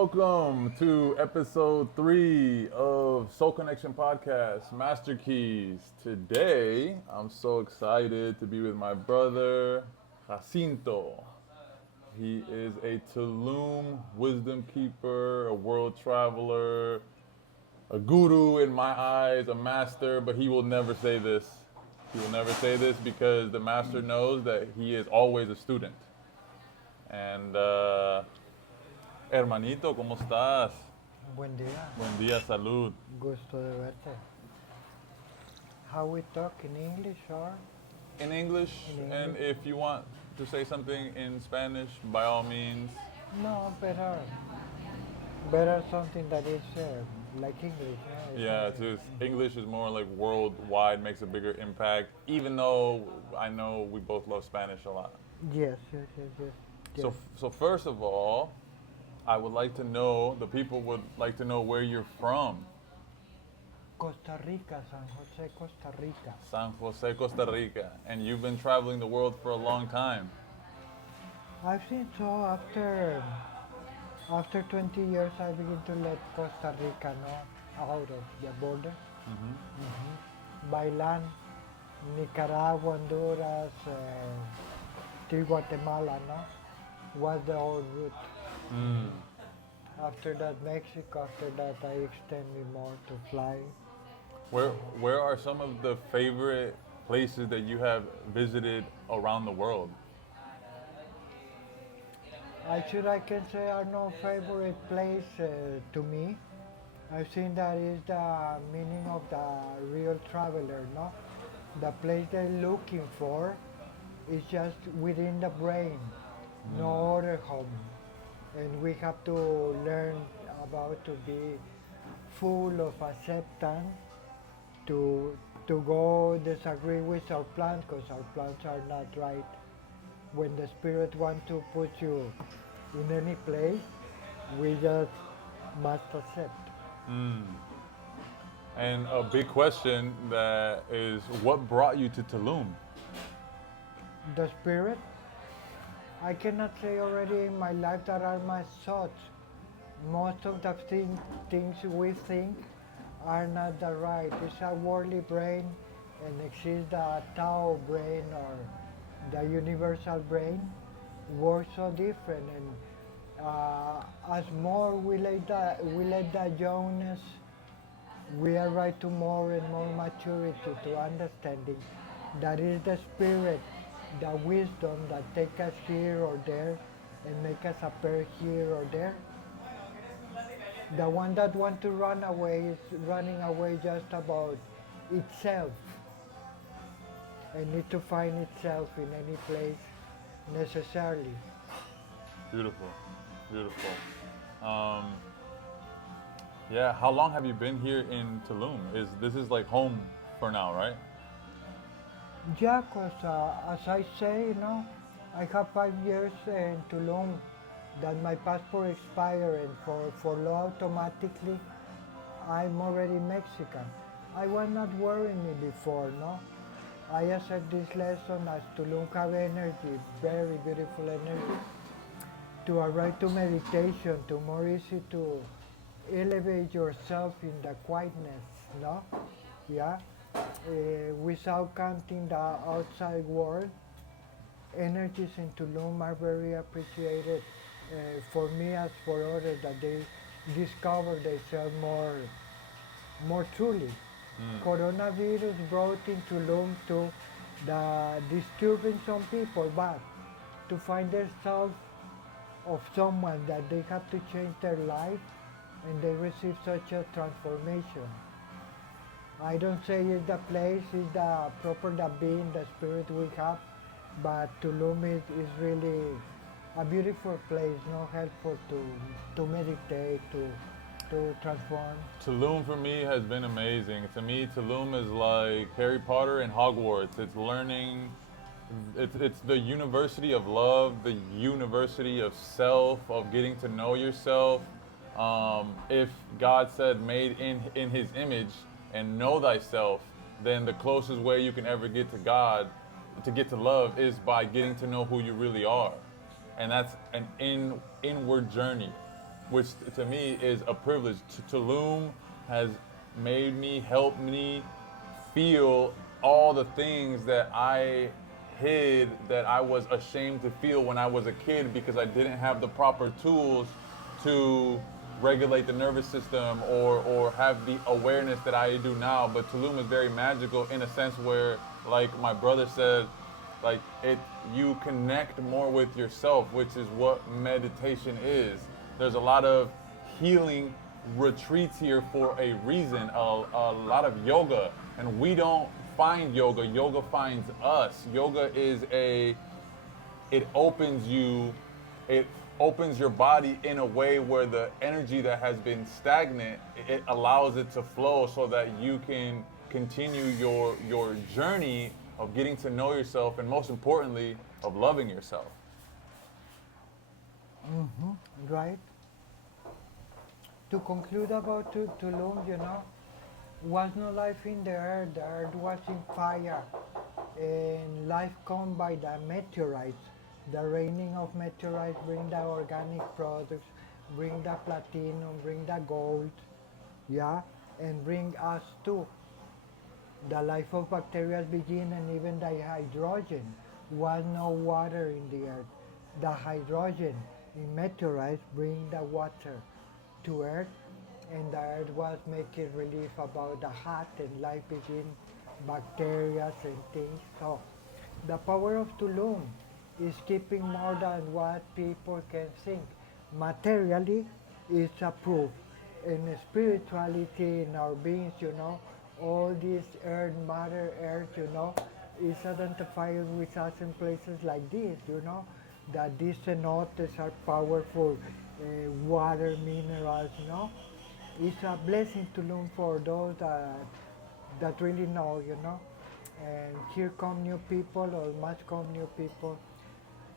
welcome to episode 3 of Soul Connection Podcast, Master Keys. Today, I'm so excited to be with my brother, JACINTO. He is a Tulum wisdom keeper, a world traveler, a guru in my eyes, a master, but he will never say this. He will never say this because the master knows that he is always a student. And hermanito, ¿cómo estás? Buen día, Buen día, salud. gusto de verte. How we talk in English or? In English, In and English. if you want to say something in Spanish, by all means. No, better. Better something that is like English. Yeah, it's just English is more like worldwide, makes a bigger impact, even though I know we both love Spanish a lot. Yes. So first of all, I would like to know, the people would like to know where you're from. Costa Rica, San Jose, Costa Rica. San Jose, Costa Rica. And you've been traveling the world for a long time. I think so. After 20 years, I begin to let Costa Rica know out of the border. By land, Nicaragua, Honduras, till Guatemala, was the old route. After that, Mexico. After that, I extended more to fly. Where are some of the favorite places that you have visited around the world? I can say are no favorite place to me. I think that is the meaning of the real traveler, no? The place they're looking for is just within the brain, no other home. And we have to learn about to be full of acceptance, to go disagree with our plans, because our plans are not right. When the spirit wants to put you in any place, we just must accept. And a big question that is, what brought you to Tulum? The spirit, I cannot say already in my life that are my thoughts. Most of the things we think are not the right. It's a worldly brain and exists the Tao brain or the universal brain works so different. And as more we let the youngness, we arrive to more and more maturity to understanding that is the spirit, the wisdom that take us here or there and make us appear here or there. The one that want to run away is running away just about itself and need to find itself in any place necessarily. Beautiful, beautiful. Yeah, how long have you been here in Tulum? This is like home for now, right? Yeah, because as I say, I have 5 years in Tulum that my passport expired, and for law automatically I'm already Mexican. I was not worrying me before, I accept this lesson as Tulum have energy, very beautiful energy, to arrive to meditation, to more easy to elevate yourself in the quietness, Yeah, without counting the outside world. Energies in Tulum are very appreciated for me as for others, that they discover themselves more truly. Coronavirus brought in Tulum to the disturbing some people, but to find themselves of someone that they have to change their life and they receive such a transformation. I don't say it's the place, it's the proper the being, the spirit we have, but Tulum is really a beautiful place, helpful to meditate, to transform. Tulum for me has been amazing. To me, Tulum is like Harry Potter and Hogwarts. It's learning, it's the university of love, the university of self, of getting to know yourself. If God said made in his image and know thyself, then the closest way you can ever get to God, to get to love, is by getting to know who you really are. And that's an inward journey. which to me is a privilege. Tulum has made me, helped me feel all the things that I hid, that I was ashamed to feel when I was a kid because I didn't have the proper tools to regulate the nervous system or have the awareness that I do now. But Tulum is very magical in a sense where, like my brother said, like it, you connect more with yourself, which is what meditation is. There's a lot of healing retreats here for a reason, a lot of yoga, and we don't find yoga. Yoga finds us. Yoga is it opens you, it opens your body in a way where the energy that has been stagnant, it allows it to flow so that you can continue your journey of getting to know yourself, and most importantly, of loving yourself. Right? To conclude about Tulum, was no life in the earth was in fire, and life come by the meteorites. The raining of meteorites bring the organic products, bring the platinum, bring the gold, yeah, and bring us too. The life of bacteria begin, and even the hydrogen was no water in the earth. The hydrogen in meteorites bring the water to earth, and the earth was making relief about the hot, and life begin bacteria and things. So the power of Tulum is keeping more than what people can think. Materially, it's a proof. In spirituality, in our beings, all this earth, Mother Earth, is identified with us in places like this, that these cenotes are powerful water minerals, It's a blessing to learn for those that really know, And here come new people, or must come new people,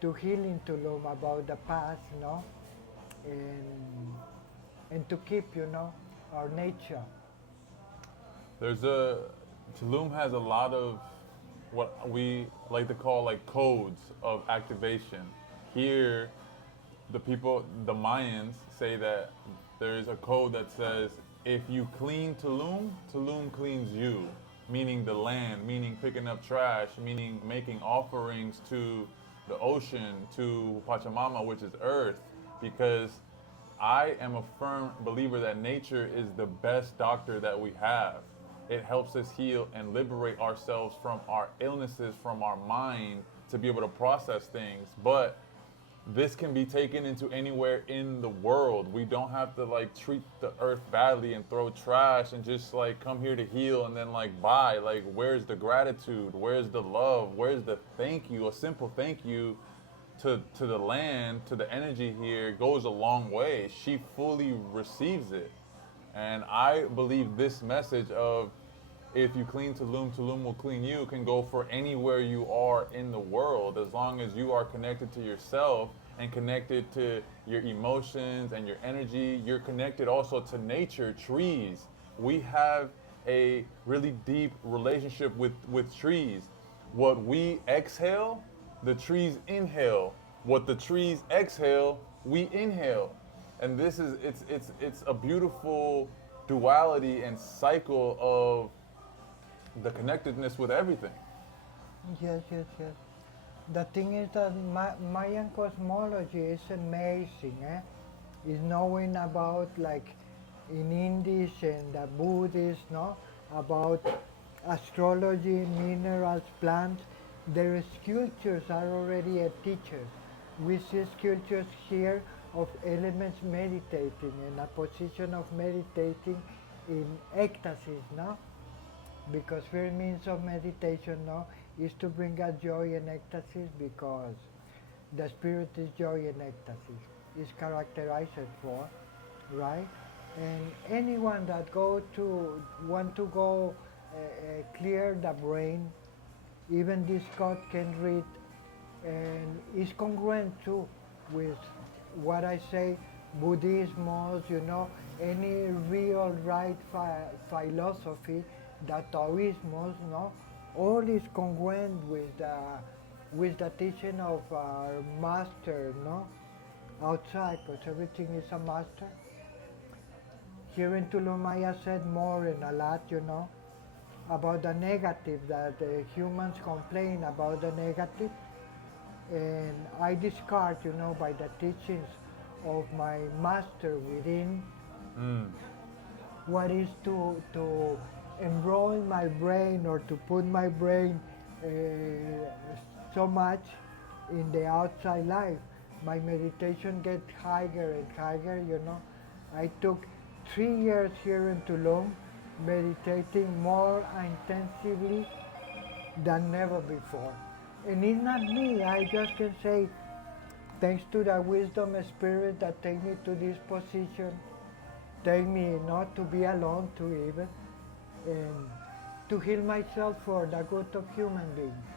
to healing Tulum about the past, and and to keep, our nature. There's a Tulum has a lot of what we like to call like codes of activation. Here, the Mayans say that there's a code that says if you clean Tulum, Tulum cleans you, meaning the land, meaning picking up trash, meaning making offerings to the ocean, to Pachamama, which is earth, because I am a firm believer that nature is the best doctor that we have. It helps us heal and liberate ourselves from our illnesses, from our mind, to be able to process things. But this can be taken into anywhere in the world. We don't have to like treat the earth badly and throw trash and just like come here to heal and then like bye. Like, where's the gratitude? Where's the love? Where's the thank you? A simple thank you to the land, to the energy here, goes a long way. She fully receives it. And I believe this message of if you clean Tulum, Tulum will clean you can go for anywhere you are in the world, as long as you are connected to yourself and connected to your emotions and your energy. You're connected also to nature, trees. We have a really deep relationship with trees. What we exhale, the trees inhale. What the trees exhale, we inhale. And this is it's a beautiful duality and cycle of the connectedness with everything. Yes, yes, yes. The thing is that Mayan cosmology is amazing, Is knowing about, like, in Indies and the Buddhists, no, about astrology, minerals, plants. Their sculptures are already a teachers. We see sculptures here of elements meditating, in a position of meditating in ecstasis, no? Because very means of meditation, no, is to bring us joy and ecstasy, because the spirit is joy and ecstasy. Is characterized for, right? And anyone that want to go clear the brain, even this God can read, and is congruent too with what I say, Buddhism, any real right philosophy, the Taoism, all is congruent with the teaching of our master, outside, because everything is a master. Here in Tulum, I have said more and a lot, about the negative, that humans complain about the negative. And I discard, by the teachings of my master within, Mm. what is to enroll my brain or to put my brain uh, so much in the outside life. My meditation gets higher and higher. I took 3 years here in Tulum meditating more intensively than never before. And it's not me, I just can say, thanks to the wisdom spirit that take me to this position, take me not to be alone to even, and to heal myself for the good of human beings.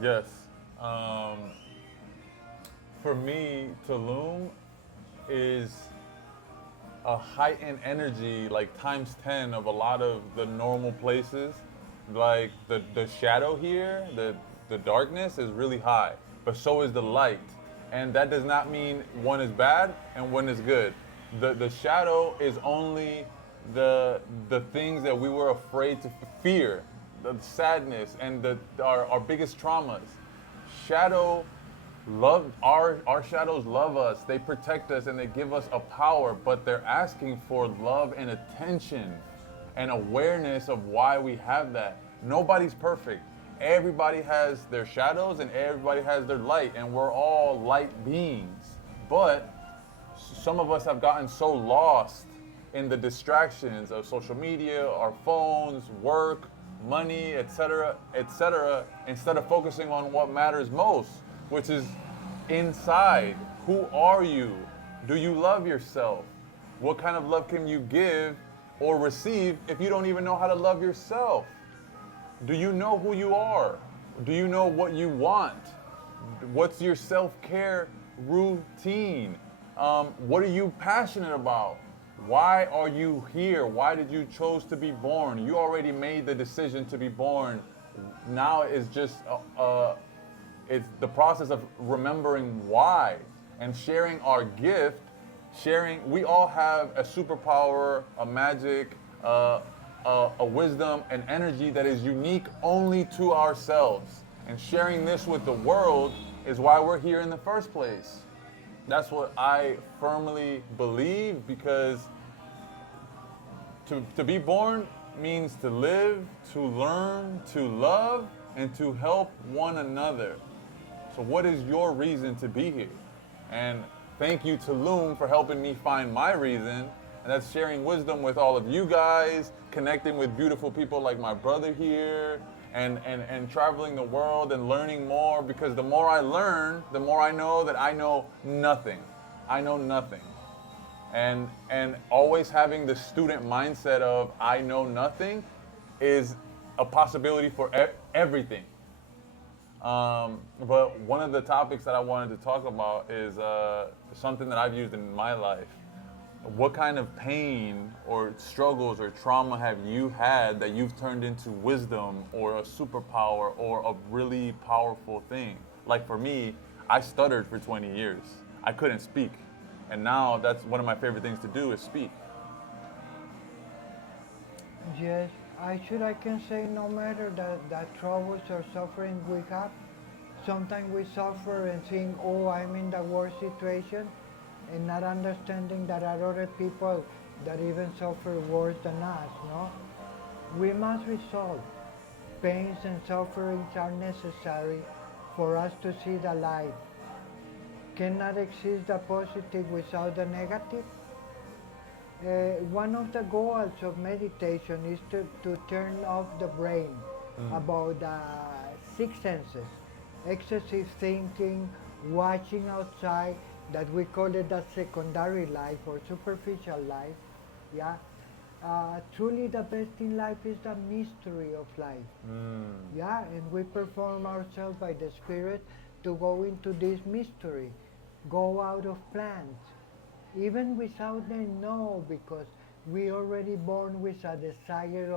Yes. For me, Tulum is a heightened energy, like times 10 of a lot of the normal places. Like the shadow here, the darkness is really high, but so is the light. And that does not mean one is bad and one is good. The shadow is only the things that we were afraid to fear, the sadness and our biggest traumas. Shadow love our shadows love us. They protect us and they give us a power, but they're asking for love and attention and awareness of why we have that. Nobody's perfect. Everybody has their shadows and everybody has their light, and we're all light beings. But some of us have gotten so lost in the distractions of social media, our phones, work, money, etc., etc., instead of focusing on what matters most, which is inside. Who are you? Do you love yourself? What kind of love can you give or receive if you don't even know how to love yourself? Do you know who you are? Do you know what you want? What's your self-care routine? What are you passionate about? Why are you here? Why did you choose to be born? You already made the decision to be born. Now it's just it's the process of remembering why and sharing our gift. We all have a superpower, a magic, a wisdom, an energy that is unique only to ourselves. And sharing this with the world is why we're here in the first place. That's what I firmly believe, because to be born means to live, to learn, to love, and to help one another. So what is your reason to be here? And thank you, Tulum, for helping me find my reason. And that's sharing wisdom with all of you guys, connecting with beautiful people like my brother here, and traveling the world and learning more, because the more I learn, the more I know that I know nothing. I know nothing. And always having the student mindset of I know nothing is a possibility for everything. But one of the topics that I wanted to talk about is something that I've used in my life. What kind of pain or struggles or trauma have you had that you've turned into wisdom or a superpower or a really powerful thing? Like for me, I stuttered for 20 years. I couldn't speak. And now that's one of my favorite things to do is speak. Yes, I can say no matter the troubles or suffering we have, sometimes we suffer and think, oh, I'm in the worst situation, and not understanding that there are other people that even suffer worse than us, no? We must resolve. Pains and sufferings are necessary for us to see the light. Cannot exist the positive without the negative. One of the goals of meditation is to turn off the brain about the six senses. Excessive thinking, watching outside, that we call it the secondary life or superficial life. Yeah. Truly the best in life is the mystery of life. Yeah, and we perform ourselves by the Spirit to go into this mystery, go out of plans, even without them know, because we already born with a desire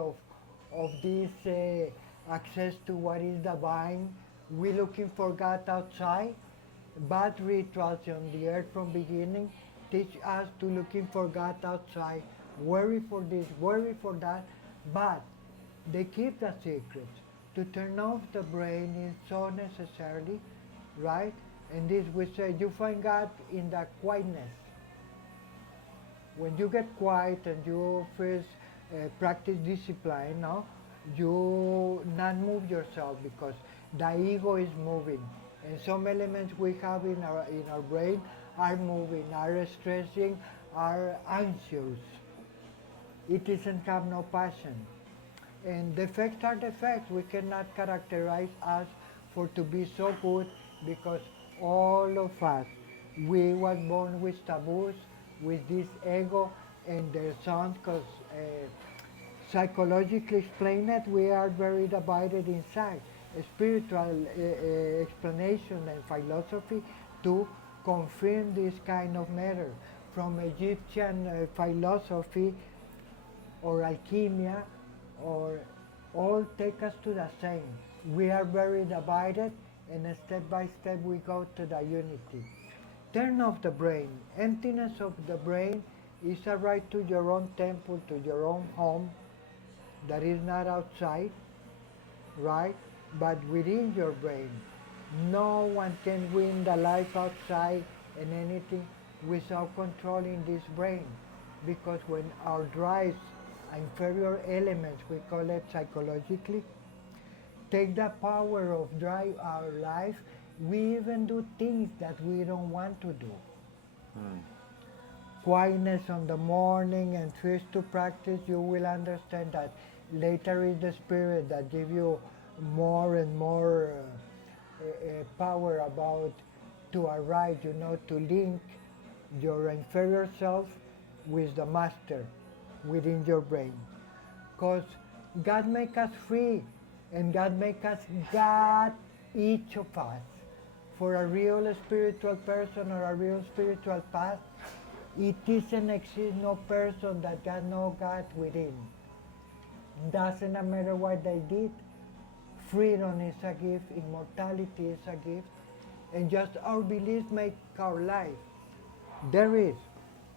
of this access to what is divine, We looking for God outside. Bad rituals on the earth from beginning teach us to looking for God outside, worry for this, worry for that, but they keep the secrets. To turn off the brain is so necessarily, right? And this we say you find God in the quietness. When you get quiet and you first practice discipline, no, you not move yourself because the ego is moving, and some elements we have in our brain are moving, are stressing, are anxious. It doesn't have no passion, and defects are defects. We cannot characterize us for to be so good because all of us, we was born with taboos, with this ego and their sons, because psychologically explained it, we are very divided inside. A spiritual explanation and philosophy to confirm this kind of matter. From Egyptian philosophy or alchemia, or all take us to the same. We are very divided, and step by step we go to the unity. Turn off the brain. Emptiness of the brain is a right to your own temple, to your own home, that is not outside, right? But within your brain. No one can win the life outside and anything without controlling this brain. Because when our drives, inferior elements, we call it psychologically, take the power of drive our life, we even do things that we don't want to do. Quietness on the morning and first to practice, you will understand that later is the spirit that give you more and more power about to arrive, to link your inferior self with the master within your brain. Because God make us free, and God make us God, each of us. For a real spiritual person or a real spiritual path, it doesn't exist no person that got no God within. Doesn't matter what they did. Freedom is a gift, immortality is a gift, and just our beliefs make our life. There is.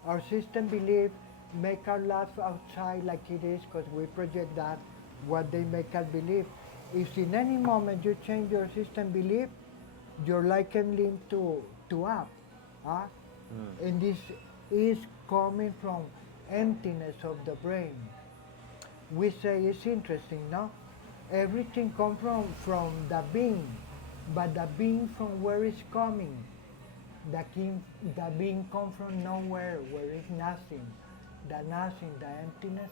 Our system belief make our life outside like it is because we project that, what they make us believe. If in any moment you change your system belief, your life can link to up. Huh? And this is coming from emptiness of the brain. We say it's interesting, no? Everything comes from the being, but the being from where it's coming. The being comes from nowhere, where is nothing. The nothing, the emptiness.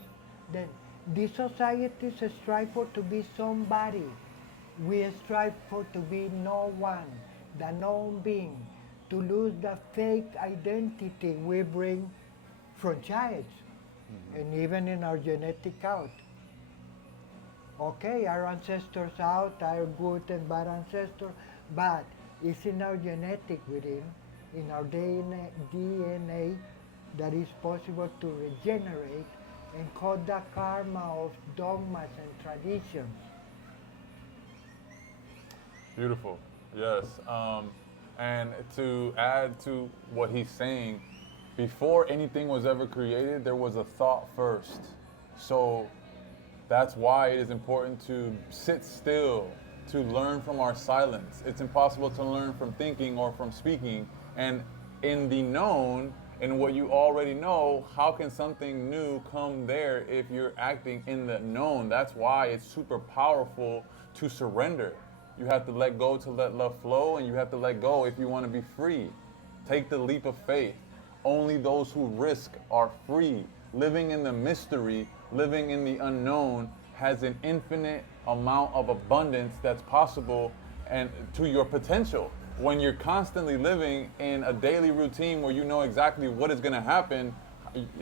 Then these societies strive for to be somebody. We strive for to be no one, the known being, to lose the fake identity we bring from child, and even in our genetic out. Okay, our ancestors out, our good and bad ancestors, but it's in our genetic within, in our DNA, that is possible to regenerate and cut the karma of dogmas and traditions. Beautiful. Yes. And to add to what he's saying, before anything was ever created, there was a thought first. So that's why it is important to sit still, to learn from our silence. It's impossible to learn from thinking or from speaking. And in the known, in what you already know, how can something new come there if you're acting in the known? That's why it's super powerful to surrender. You have to let go to let love flow, and you have to let go if you want to be free. Take the leap of faith. Only those who risk are free. Living in the mystery, living in the unknown, has an infinite amount of abundance that's possible and to your potential. When you're constantly living in a daily routine where you know exactly what is going to happen,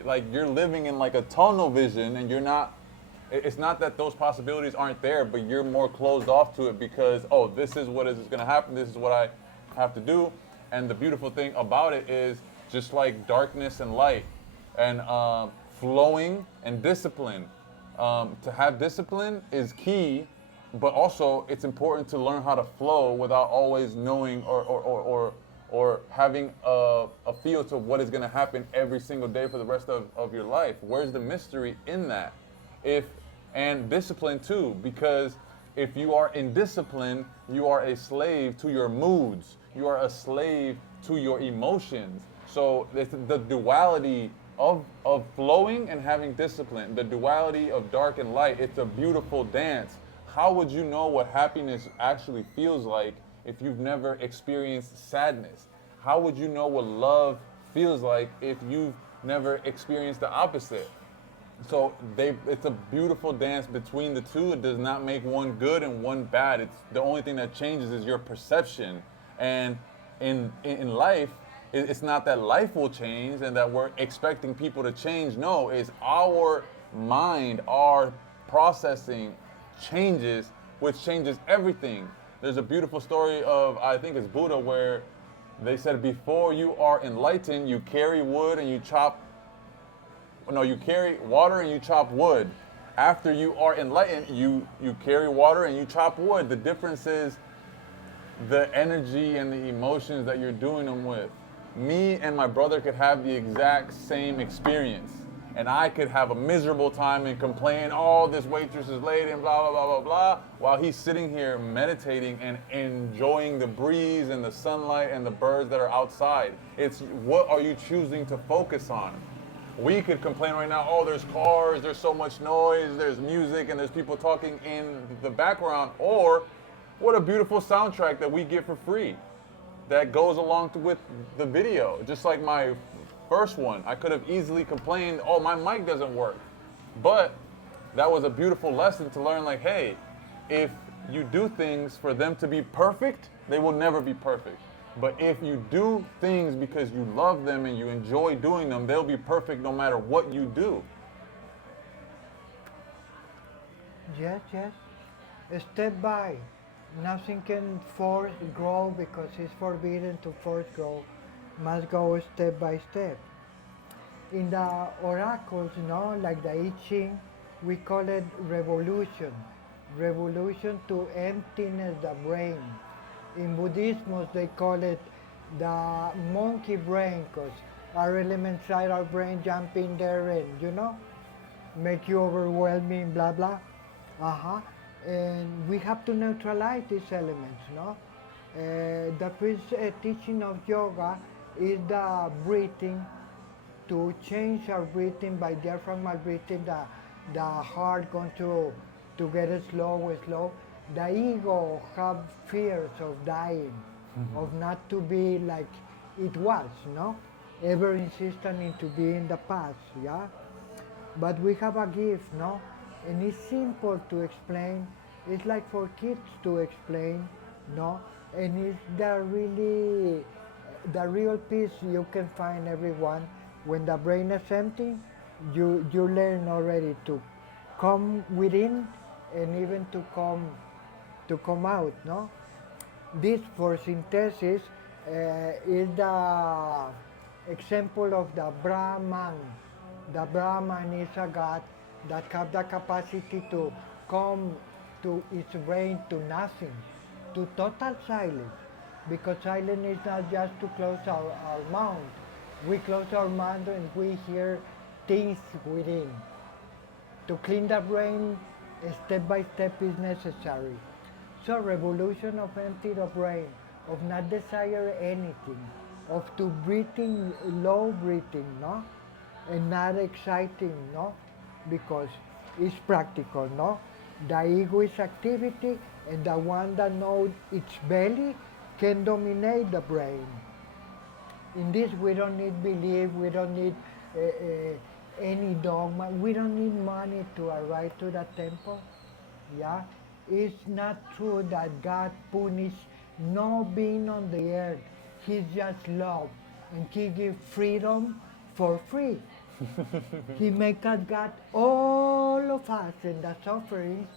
like you're living in like a tunnel vision, and you're not, it's not that those possibilities aren't there, but you're more closed off to it because, oh, this is what is going to happen, this is what I have to do. And the beautiful thing about it is, just like darkness and light, and flowing and discipline. To have discipline is key but also it's important to learn how to flow without always knowing or having a feel to what is going to happen every single day for the rest of your life. Where's the mystery in that? If and discipline too, because if you are in discipline, you are a slave to your moods. You are a slave to your emotions. So it's the duality of flowing and having discipline, the duality of dark and light. It's a beautiful dance. How would you know what happiness actually feels like if you've never experienced sadness? How would you know what love feels like if you've never experienced the opposite? So it's a beautiful dance between the two. It does not make one good and one bad. It's the only thing that changes is your perception. And in life, it's not that life will change and that we're expecting people to change. No, it's our mind, our processing changes, which changes everything. There's a beautiful story of, I think it's Buddha, where they said before you are enlightened, you carry wood and you chop. No, you carry water and you chop wood. After you are enlightened, you carry water and you chop wood. The difference is the energy and the emotions that you're doing them with. Me and my brother could have the exact same experience, and I could have a miserable time and complain, oh, this waitress is late and blah, blah, blah, blah, blah, while he's sitting here meditating and enjoying the breeze and the sunlight and the birds that are outside. It's what are you choosing to focus on? We could complain right now, oh, there's cars, there's so much noise, there's music, and there's people talking in the background. Or what a beautiful soundtrack that we get for free that goes along with the video. Just like my first one, I could have easily complained, oh, my mic doesn't work. But that was a beautiful lesson to learn, like, hey, if you do things for them to be perfect, they will never be perfect. But if you do things because you love them and you enjoy doing them, they'll be perfect no matter what you do. Yes, yes. Step by. Nothing can force grow because it's forbidden to force grow. Must go step by step. In the oracles, like the I Ching, we call it revolution. Revolution to emptiness the brain. In Buddhism, they call it the monkey brain because our elements inside our brain jump in there and, make you overwhelming, blah, blah. And we have to neutralize these elements, no? The first teaching of yoga is the breathing, to change our breathing by diaphragmal breathing, the heart going to get it slow. The ego have fears of dying, of not to be like it was, ever insistent into being the past, yeah? But we have a gift, and it's simple to explain. It's like for kids to explain, and it's the real peace you can find everyone. When the brain is empty, you learn already to come within and even to come out, This photosynthesis is the example of the Brahman. The Brahman is a god that has the capacity to come to its brain to nothing, to total silence. Because silence is not just to close our mouth. We close our mouth and we hear things within. To clean the brain, step by step is necessary. So revolution of empty the brain, of not desire anything, of to breathing, low breathing, and not exciting, because it's practical, The ego is activity, and the one that knows its belly can dominate the brain. In this, we don't need belief, we don't need any dogma, we don't need money to arrive to the temple, yeah? It's not true that God punished no being on the earth. He's just love, and He gives freedom for free. He make us God, all of us, and the sufferings,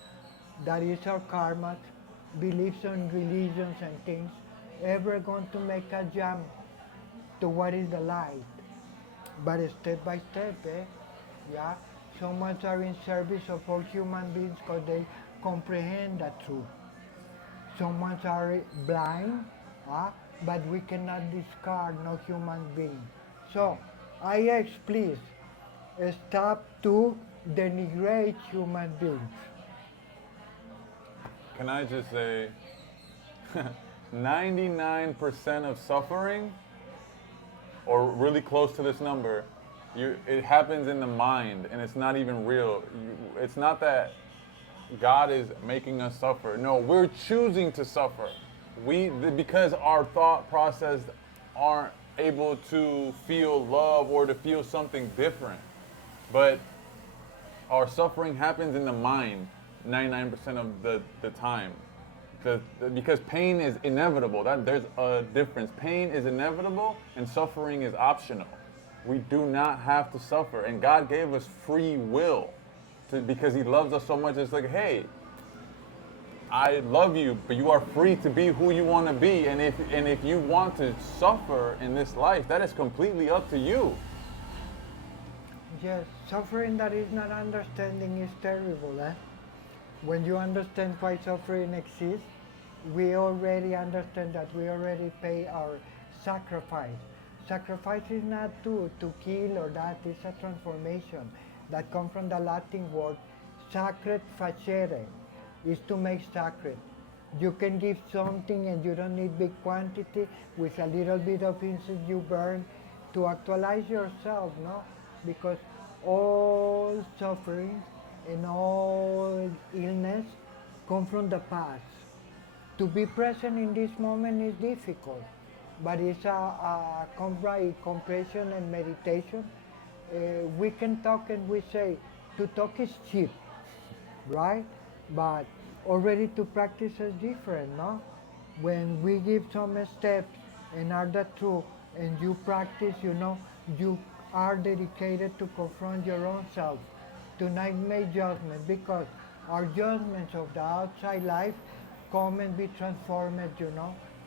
that is our karma, beliefs on religions and things, ever going to make us jump to what is the light. But step by step, yeah? So much are in service of all human beings because they comprehend the truth. Some are blind, but we cannot discard no human being. So, I ask, please, stop to denigrate human beings. Can I just say, 99% of suffering, or really close to this number, it happens in the mind, and it's not even real. It's not that God is making us suffer. No, we're choosing to suffer. Because our thought process aren't able to feel love or to feel something different. But our suffering happens in the mind 99% of the time. Because pain is inevitable. There's a difference. Pain is inevitable and suffering is optional. We do not have to suffer. And God gave us free will because He loves us so much. It's like, hey, I love you, but you are free to be who you want to be. And if you want to suffer in this life, that is completely up to you. Yes, suffering that is not understanding is terrible. When you understand why suffering exists, we already understand that we already pay our sacrifice. Sacrifice is not to kill or that, it's a transformation that comes from the Latin word sacred facere, is to make sacred. You can give something and you don't need big quantity. With a little bit of incense you burn to actualize yourself, no? Because all suffering and all illness come from the past. To be present in this moment is difficult, but it's a compression and meditation. We can talk and we say, to talk is cheap, right? But already to practice is different, no? When we give some steps and are the truth, and you practice, you are dedicated to confront your own self, to not make judgment, because our judgments of the outside life come and be transformed,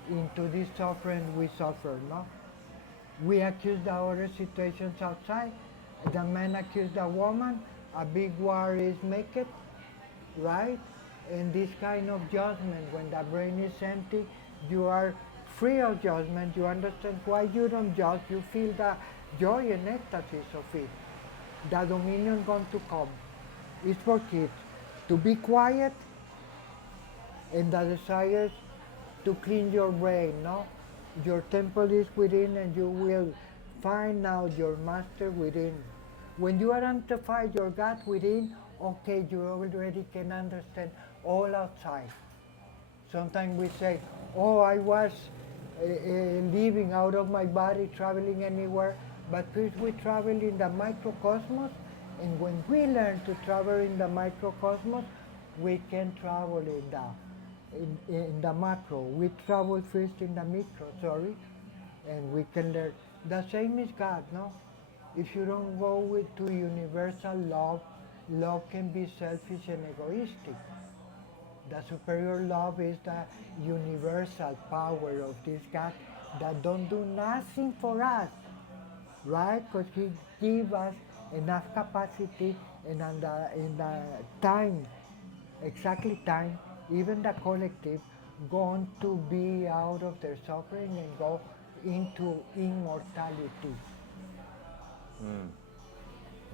into this suffering we suffer, no? We accuse the other situations outside. The man accused the woman. A big war is make right? And this kind of judgment, when the brain is empty, you are free of judgment. You understand why you don't judge. You feel the joy and ecstasy of it. The dominion going to come. It's for kids to be quiet, and the desires to clean your brain, no? Your temple is within, and you will find out your master within. When you identify your God within, okay, you already can understand all outside. Sometimes we say, oh, I was living out of my body, traveling anywhere, but first we travel in the microcosmos, and when we learn to travel in the microcosmos, we can travel in the macro. We travel first in the micro, and we can learn. The same is God, no? If you don't go to universal love, love can be selfish and egoistic. The superior love is the universal power of this God that don't do nothing for us, right? Because He gives us enough capacity, and in the time, exactly time, even the collective going to be out of their suffering and go into immortality.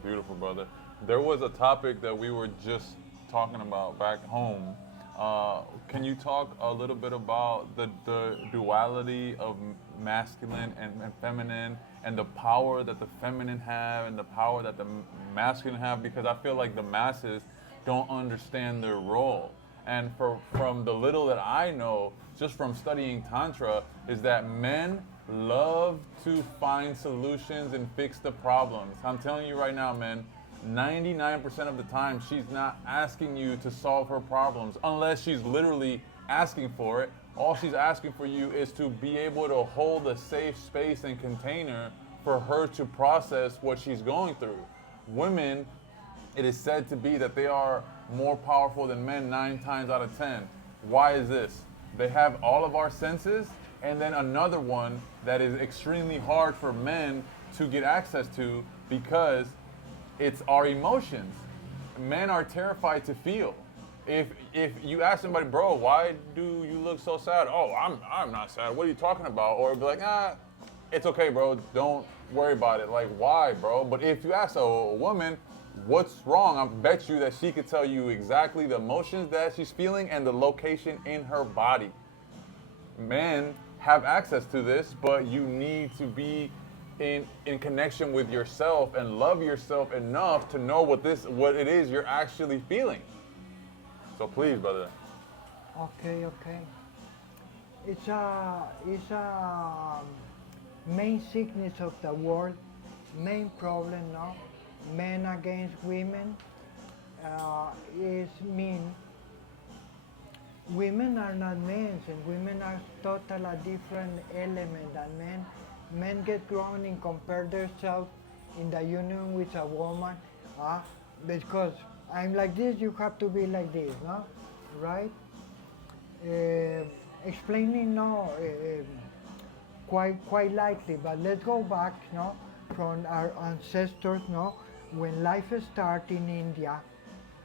Beautiful, brother. There was a topic that we were just talking about back home. Can you talk a little bit about the duality of masculine and feminine, and the power that the feminine have and the power that the masculine have? Because I feel like the masses don't understand their role. And from the little that I know, just from studying Tantra, is that men love to find solutions and fix the problems. I'm telling you right now, men, 99% of the time, she's not asking you to solve her problems unless she's literally asking for it. All she's asking for you is to be able to hold a safe space and container for her to process what she's going through. Women, it is said to be that they are more powerful than men 9 times out of 10. Why is this? They have all of our senses, and then another one that is extremely hard for men to get access to, because it's our emotions. Men are terrified to feel. if you ask somebody, bro, why do you look so sad? Oh, I'm not sad. What are you talking about? Or be like, it's okay, bro. Don't worry about it. Like, why, bro? But if you ask a woman, what's wrong? I bet you that she could tell you exactly the emotions that she's feeling and the location in her body. Men have access to this, but you need to be in connection with yourself and love yourself enough to know what it is you're actually feeling. So please, brother. Okay, okay. It's a main sickness of the world, main problem now. Men against women is mean. Women are not men, and women are totally different element than men. Men get grown and compare themselves in the union with a woman, because I'm like this, you have to be like this, no? Right? Explaining no, quite likely, but let's go back, no, from our ancestors, no, when life started in India,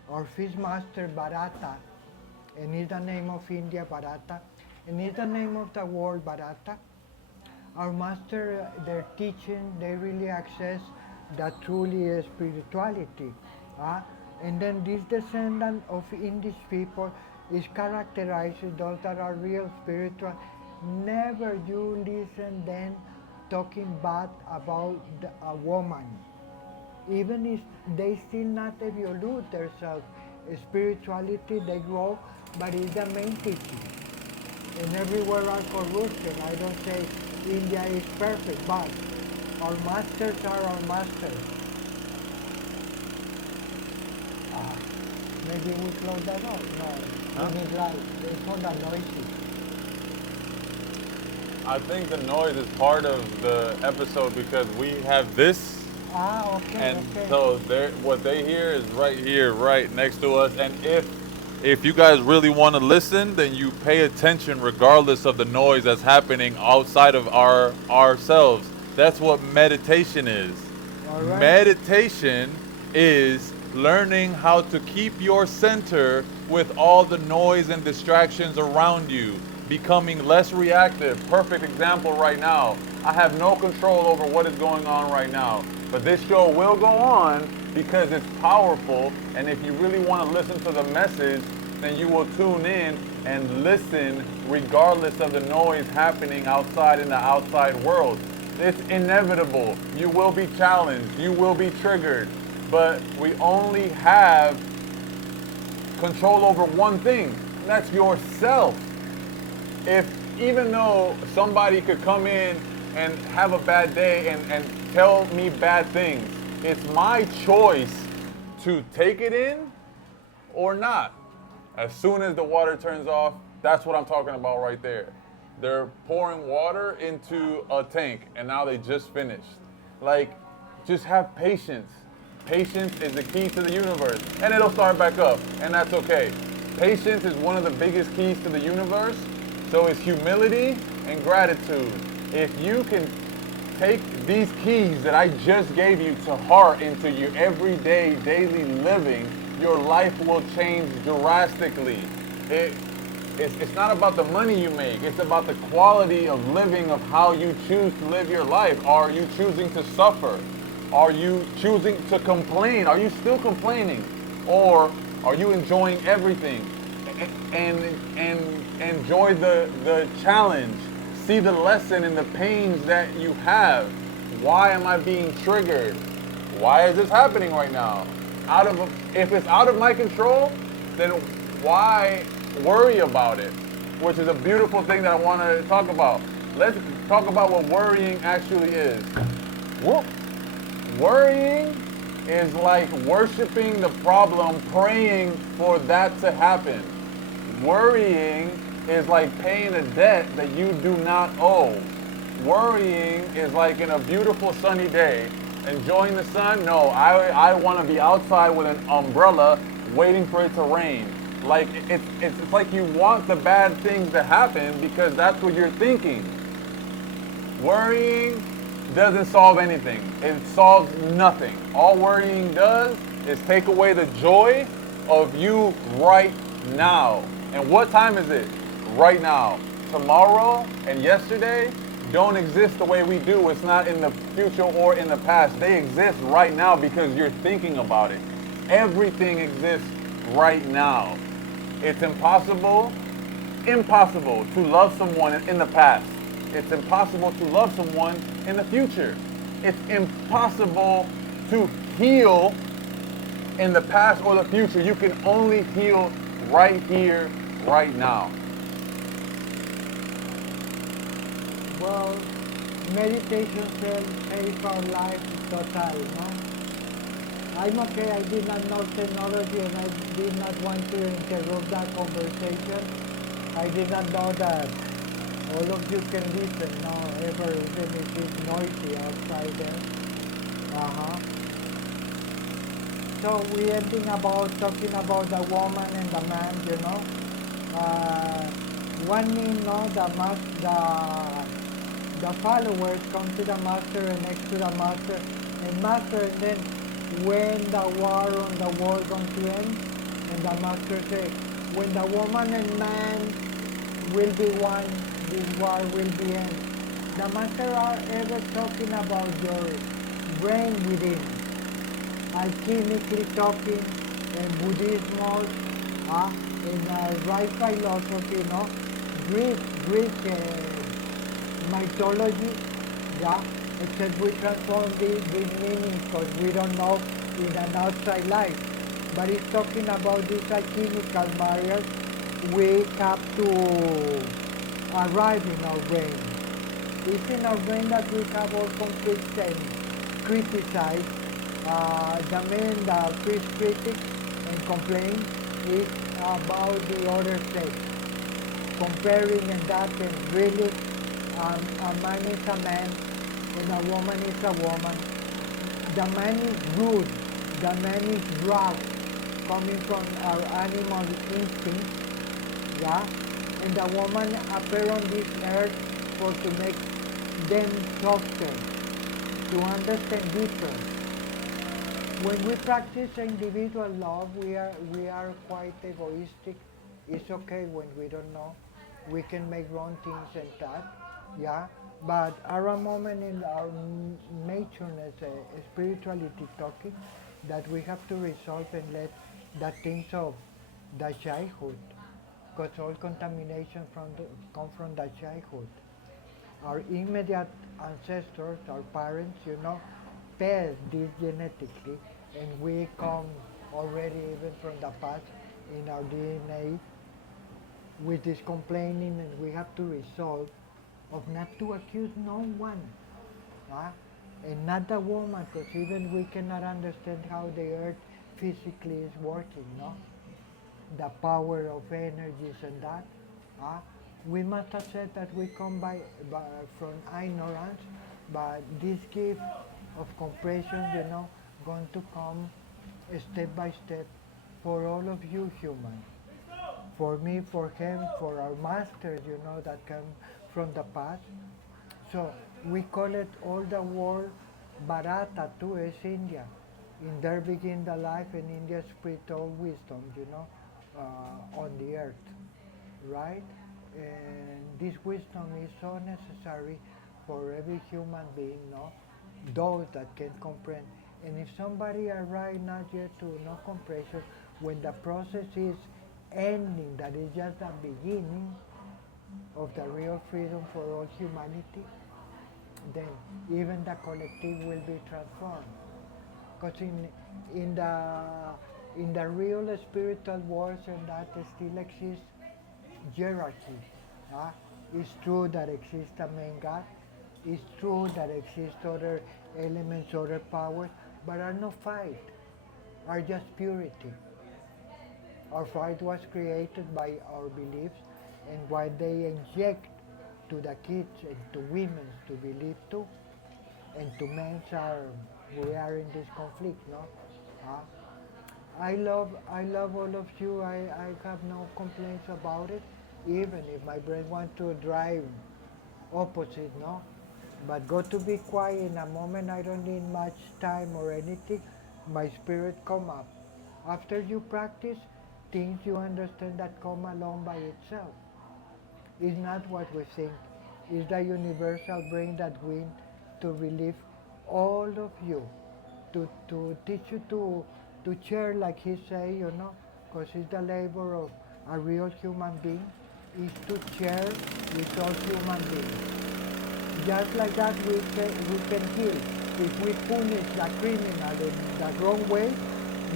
our first master Bharata, and is the name of India Bharata, and is the name of the world Bharata. Our master, their teaching, they really access that truly spirituality. And then this descendant of Indian people is characterized as those that are real spiritual. Never you listen them talking bad about a woman. Even if they still not evolve themselves. Spirituality, they grow, but it's the main teaching. And everywhere are corruption. I don't say India is perfect, but our masters are our masters. Maybe we close that up. No, we need light. It's not that noisy. I think the noise is part of the episode because we have this, Okay, and okay. so what they hear is right here, right next to us. And if you guys really want to listen, then you pay attention regardless of the noise that's happening outside of ourselves. That's what meditation is. All right. Meditation is learning how to keep your center with all the noise and distractions around you, becoming less reactive. Perfect example right now. I have no control over what is going on right now, but this show will go on because it's powerful, and if you really want to listen to the message, then you will tune in and listen regardless of the noise happening outside in the outside world. It's inevitable. You will be challenged. You will be triggered. But we only have control over one thing, and that's yourself. Even though somebody could come in and have a bad day and tell me bad things, it's my choice to take it in or not. As soon as the water turns off, that's what I'm talking about right there. They're pouring water into a tank and now they just finished. Like, just have patience. Patience is the key to the universe, and it'll start back up, and that's okay. Patience is one of the biggest keys to the universe, so it's humility and gratitude. If you can take these keys that I just gave you to heart into your everyday, daily living, your life will change drastically. It's not about the money you make, it's about the quality of living, of how you choose to live your life. Are you choosing to suffer? Are you choosing to complain? Are you still complaining? Or are you enjoying everything and enjoy the challenge? See the lesson in the pains that you have. Why am I being triggered? Why is this happening right now? If it's out of my control, then why worry about it? Which is a beautiful thing that I want to talk about. Let's talk about what worrying actually is. Whoop. Worrying is like worshiping the problem, praying for that to happen. Worrying is like paying a debt that you do not owe. Worrying is like in a beautiful sunny day, enjoying the sun. No, I want to be outside with an umbrella waiting for it to rain. Like it's like you want the bad things to happen because that's what you're thinking. Worrying doesn't solve anything. It solves nothing. All worrying does is take away the joy of you right now. And what time is it? Right now. Tomorrow and yesterday don't exist the way we do. It's not in the future or in the past. They exist right now because you're thinking about it. Everything exists right now. It's impossible to love someone in the past. It's impossible to love someone in the future. It's impossible to heal in the past or the future. You can only heal right here, right now. Well, meditation saves our life total, no? I'm okay, I did not know technology and I did not want to interrupt that conversation. I did not know that all of you can listen, no, ever even if it's noisy outside there. Uh-huh. So we ending about talking about the woman and the man, you know. One mean, no, the followers come to the master and next to the master and master, and then when the war on the world going to end, and the master say, when the woman and man will be one, this war will be end. The master are ever talking about your brain within, alchemically talking, and Buddhism, in right philosophy, no, Greek mythology, yeah, except we transform these meanings because we don't know in an outside life. But it's talking about these alchemical barriers we have to arrive in our brain. It's in our brain that we have all conflicts and criticize. The first critic and complaint is about the other sex. Comparing and that, and really a man is a man and a woman is a woman. The man is rude, the man is rough, coming from our animal instinct, yeah? And the woman appear on this earth for to make them softer, to understand deeper. When we practice individual love, we are quite egoistic. It's okay when we don't know. We can make wrong things and that, yeah. But are a moment in our natureness, spirituality talking, that we have to resolve and let the things of the childhood, because all contamination come from the childhood. Our immediate ancestors, our parents, you know, pass this genetically, and we come already even from the past in our DNA with this complaining, and we have to resolve of not to accuse no one, and not the woman, because even we cannot understand how the earth physically is working, no? The power of energies and that. Uh, we must accept that we come from ignorance, but this gift of compression, you know, going to come step by step for all of you humans. For me, for him, for our masters, you know, that come from the past. So we call it all the world Bharata too, is India. In there begin the life, and India spiritual wisdom, you know, on the earth, right? And this wisdom is so necessary for every human being, no? Those that can comprehend. And if somebody arrive not yet to no comprehension, when the process is ending, that is just the beginning of the real freedom for all humanity, then even the collective will be transformed. Because in the real spiritual worlds and that still exists hierarchy. Uh, it's true that exists a main God. It's true that exist other elements, other powers, but are no fight. Are just purity. Our fight was created by our beliefs, and what they inject to the kids and to women to believe too, and to men we are in this conflict, no? Huh? I love all of you. I have no complaints about it, even if my brain wants to drive opposite, no? But go to be quiet in a moment. I don't need much time or anything. My spirit come up. After you practice, things you understand that come along by itself. It's not what we think. It's the universal brain that wins to relieve all of you, to teach you to share, like he say, because it's the labor of a real human being, is to share with all human beings. Just like that, we can heal. If we punish the criminal in the wrong way,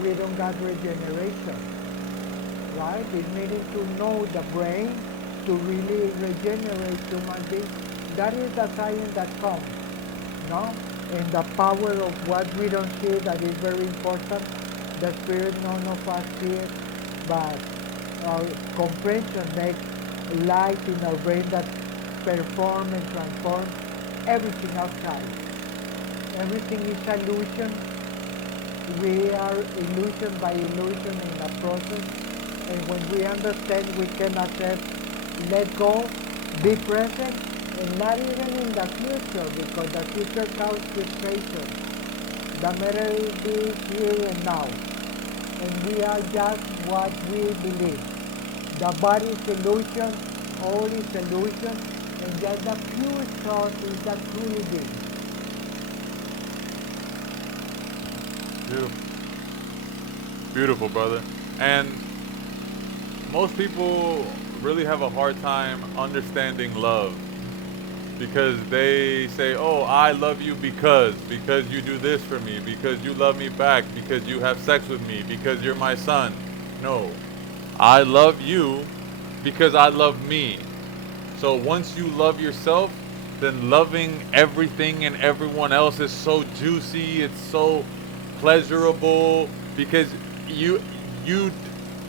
we don't got regeneration, right? It's meaning to know the brain to really regenerate human beings. That is the science that comes, no? And the power of what we don't see that is very important. The spirit, none of us see it, but our comprehension makes light in our brain that perform and transform everything outside. Everything is illusion. We are illusion by illusion in a process. And when we understand, we can accept, let go, be present, and not even in the future, because the future causes frustration. The matter is here and now. And we are just what we believe. The body is illusion, all is illusion, and just the pure thought is the truly being. Beautiful. Beautiful, brother. And most people really have a hard time understanding love because they say, oh, I love you because you do this for me, because you love me back, because you have sex with me, because you're my son. No, I love you because I love me. So once you love yourself, then loving everything and everyone else is so juicy, it's so pleasurable, because you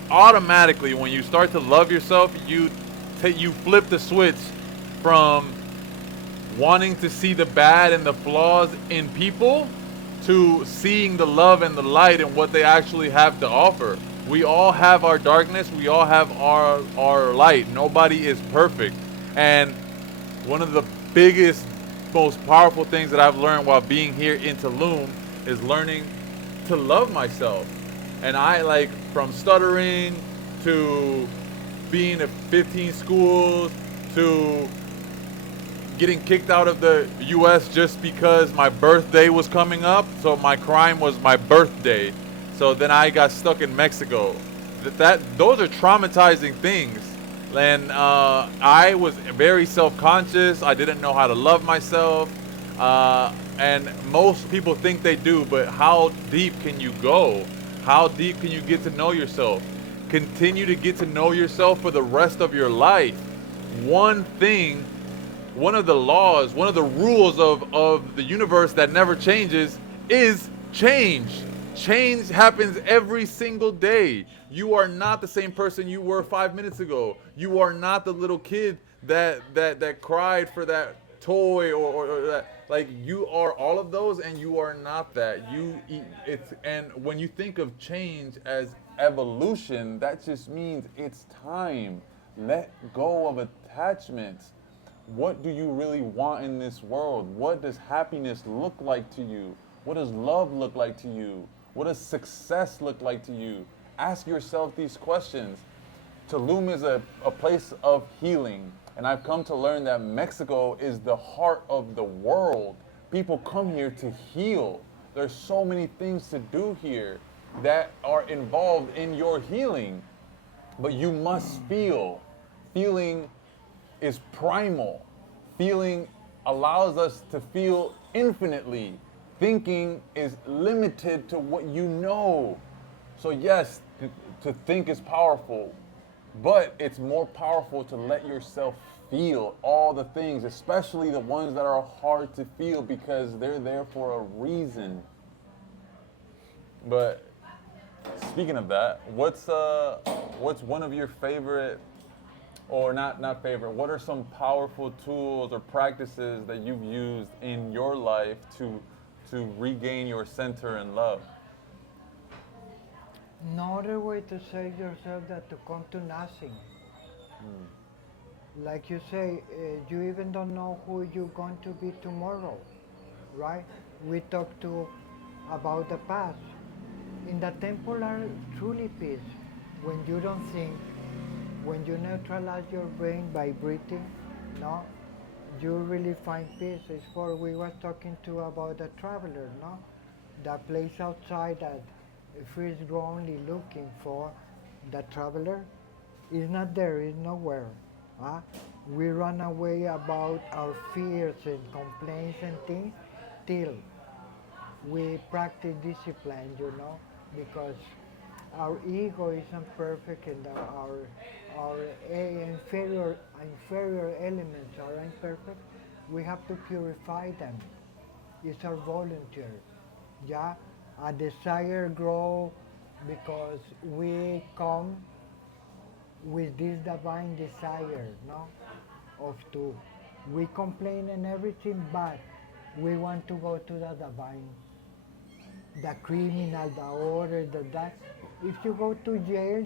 automatically, when you start to love yourself, you flip the switch from wanting to see the bad and the flaws in people to seeing the love and the light and what they actually have to offer. We all have our darkness, we all have our light. Nobody is perfect. And one of the biggest, most powerful things that I've learned while being here in Tulum is learning to love myself. And I, like, from stuttering to being at 15 schools to getting kicked out of the US just because my birthday was coming up. So my crime was my birthday. So then I got stuck in Mexico. Those are traumatizing things. And I was very self-conscious. I didn't know how to love myself. And most people think they do, but how deep can you go? How deep can you get to know yourself? Continue to get to know yourself for the rest of your life. One thing, one of the laws, one of the rules of the universe that never changes is change. Change happens every single day. You are not the same person you were 5 minutes ago. You are not the little kid that cried for that toy or that, like, you are all of those and you are not that. And when you think of change as evolution, that just means it's time. Let go of attachments. What do you really want in this world? What does happiness look like to you? What does love look like to you? What does success look like to you? Ask yourself these questions. Tulum is a place of healing. And I've come to learn that Mexico is the heart of the world. People come here to heal. There's so many things to do here that are involved in your healing. But you must feel. Feeling is primal. Feeling allows us to feel infinitely. Thinking is limited to what you know. So yes, to think is powerful, but it's more powerful to let yourself feel all the things, especially the ones that are hard to feel, because they're there for a reason. But speaking of that, what's one of your favorite, or not favorite, what are some powerful tools or practices that you've used in your life to regain your center and love? No other way to save yourself than to come to nothing. Like you say, you even don't know who you're going to be tomorrow, right? We talk to about the past. In the temple are truly peace. when you don't think, when you neutralize your brain by breathing, no, you really find peace. It's for we was talking to about the traveler, no, that place outside that if he's only looking for the traveler, is not there, is nowhere. Huh? We run away about our fears and complaints and things till we practice discipline, because our ego isn't perfect and our inferior elements are imperfect. We have to purify them. It's our volunteer. Yeah, a desire grow because we come with this divine desire, no, of to. We complain and everything, but we want to go to the divine, the criminal, the order, the that. If you go to jail,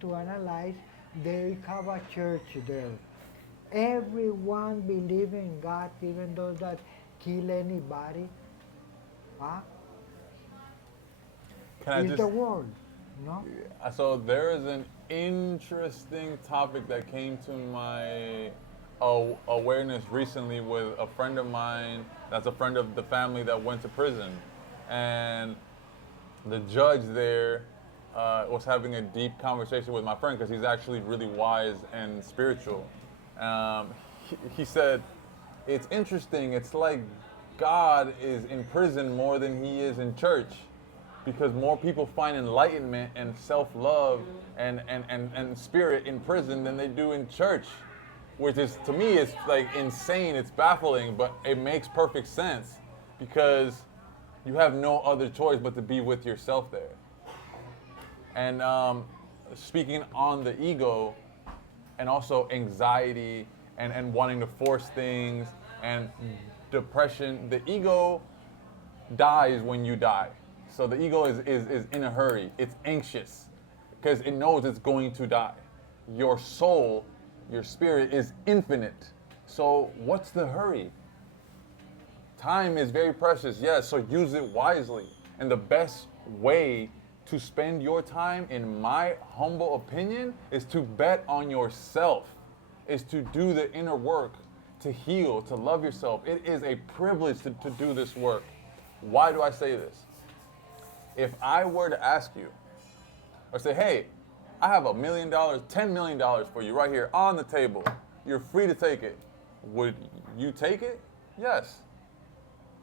to analyze, they have a church there. Everyone believe in God, even those that kill anybody. Huh? Can I It's just the world, no? So there is an interesting topic that came to my awareness recently with a friend of mine that's a friend of the family that went to prison. And the judge there was having a deep conversation with my friend because he's actually really wise and spiritual. He said, it's interesting, it's like God is in prison more than he is in church, because more people find enlightenment and self-love and spirit in prison than they do in church, which is, to me, it's like insane, it's baffling, but it makes perfect sense because you have no other choice but to be with yourself there. And speaking on the ego and also anxiety and wanting to force things and depression, the ego dies when you die. So the ego is in a hurry. It's anxious because it knows it's going to die. Your soul, your spirit is infinite. So what's the hurry? Time is very precious, yes, so use it wisely. And the best way to spend your time, in my humble opinion, is to bet on yourself, is to do the inner work, to heal, to love yourself. It is a privilege to do this work. Why do I say this? If I were to ask you, or say, hey, I have $1 million, $10 million for you right here on the table. You're free to take it. Would you take it? Yes.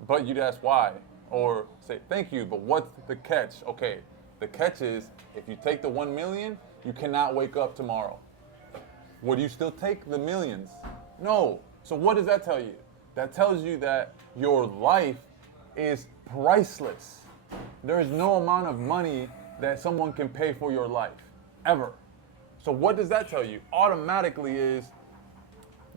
But you'd ask why, or say, thank you, but what's the catch? Okay, the catch is, if you take the 1 million, you cannot wake up tomorrow. Would you still take the millions? No. So what does that tell you? That tells you that your life is priceless. There is no amount of money that someone can pay for your life, ever. So what does that tell you? Automatically is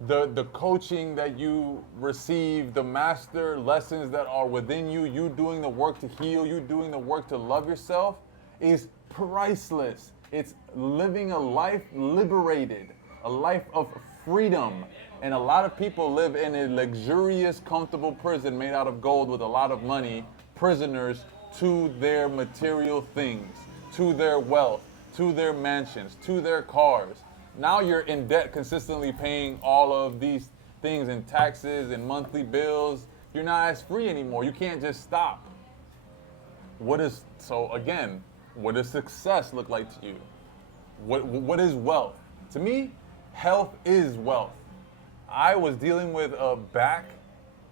the coaching that you receive, the master lessons that are within you, you doing the work to heal, you doing the work to love yourself, is priceless. It's living a life liberated, a life of freedom. And a lot of people live in a luxurious, comfortable prison made out of gold with a lot of money, prisoners to their material things, to their wealth, to their mansions, to their cars. Now you're in debt, consistently paying all of these things in taxes and monthly bills. You're not as free anymore. You can't just stop. So again, what does success look like to you? What is wealth? To me, health is wealth. I was dealing with a back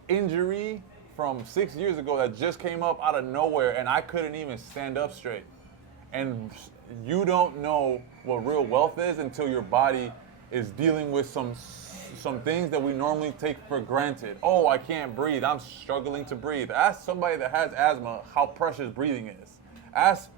injury from 6 years ago that just came up out of nowhere, and I couldn't even stand up straight. And you don't know what real wealth is until your body is dealing with some things that we normally take for granted. Oh, I can't breathe. I'm struggling to breathe. Ask somebody that has asthma how precious breathing is. Ask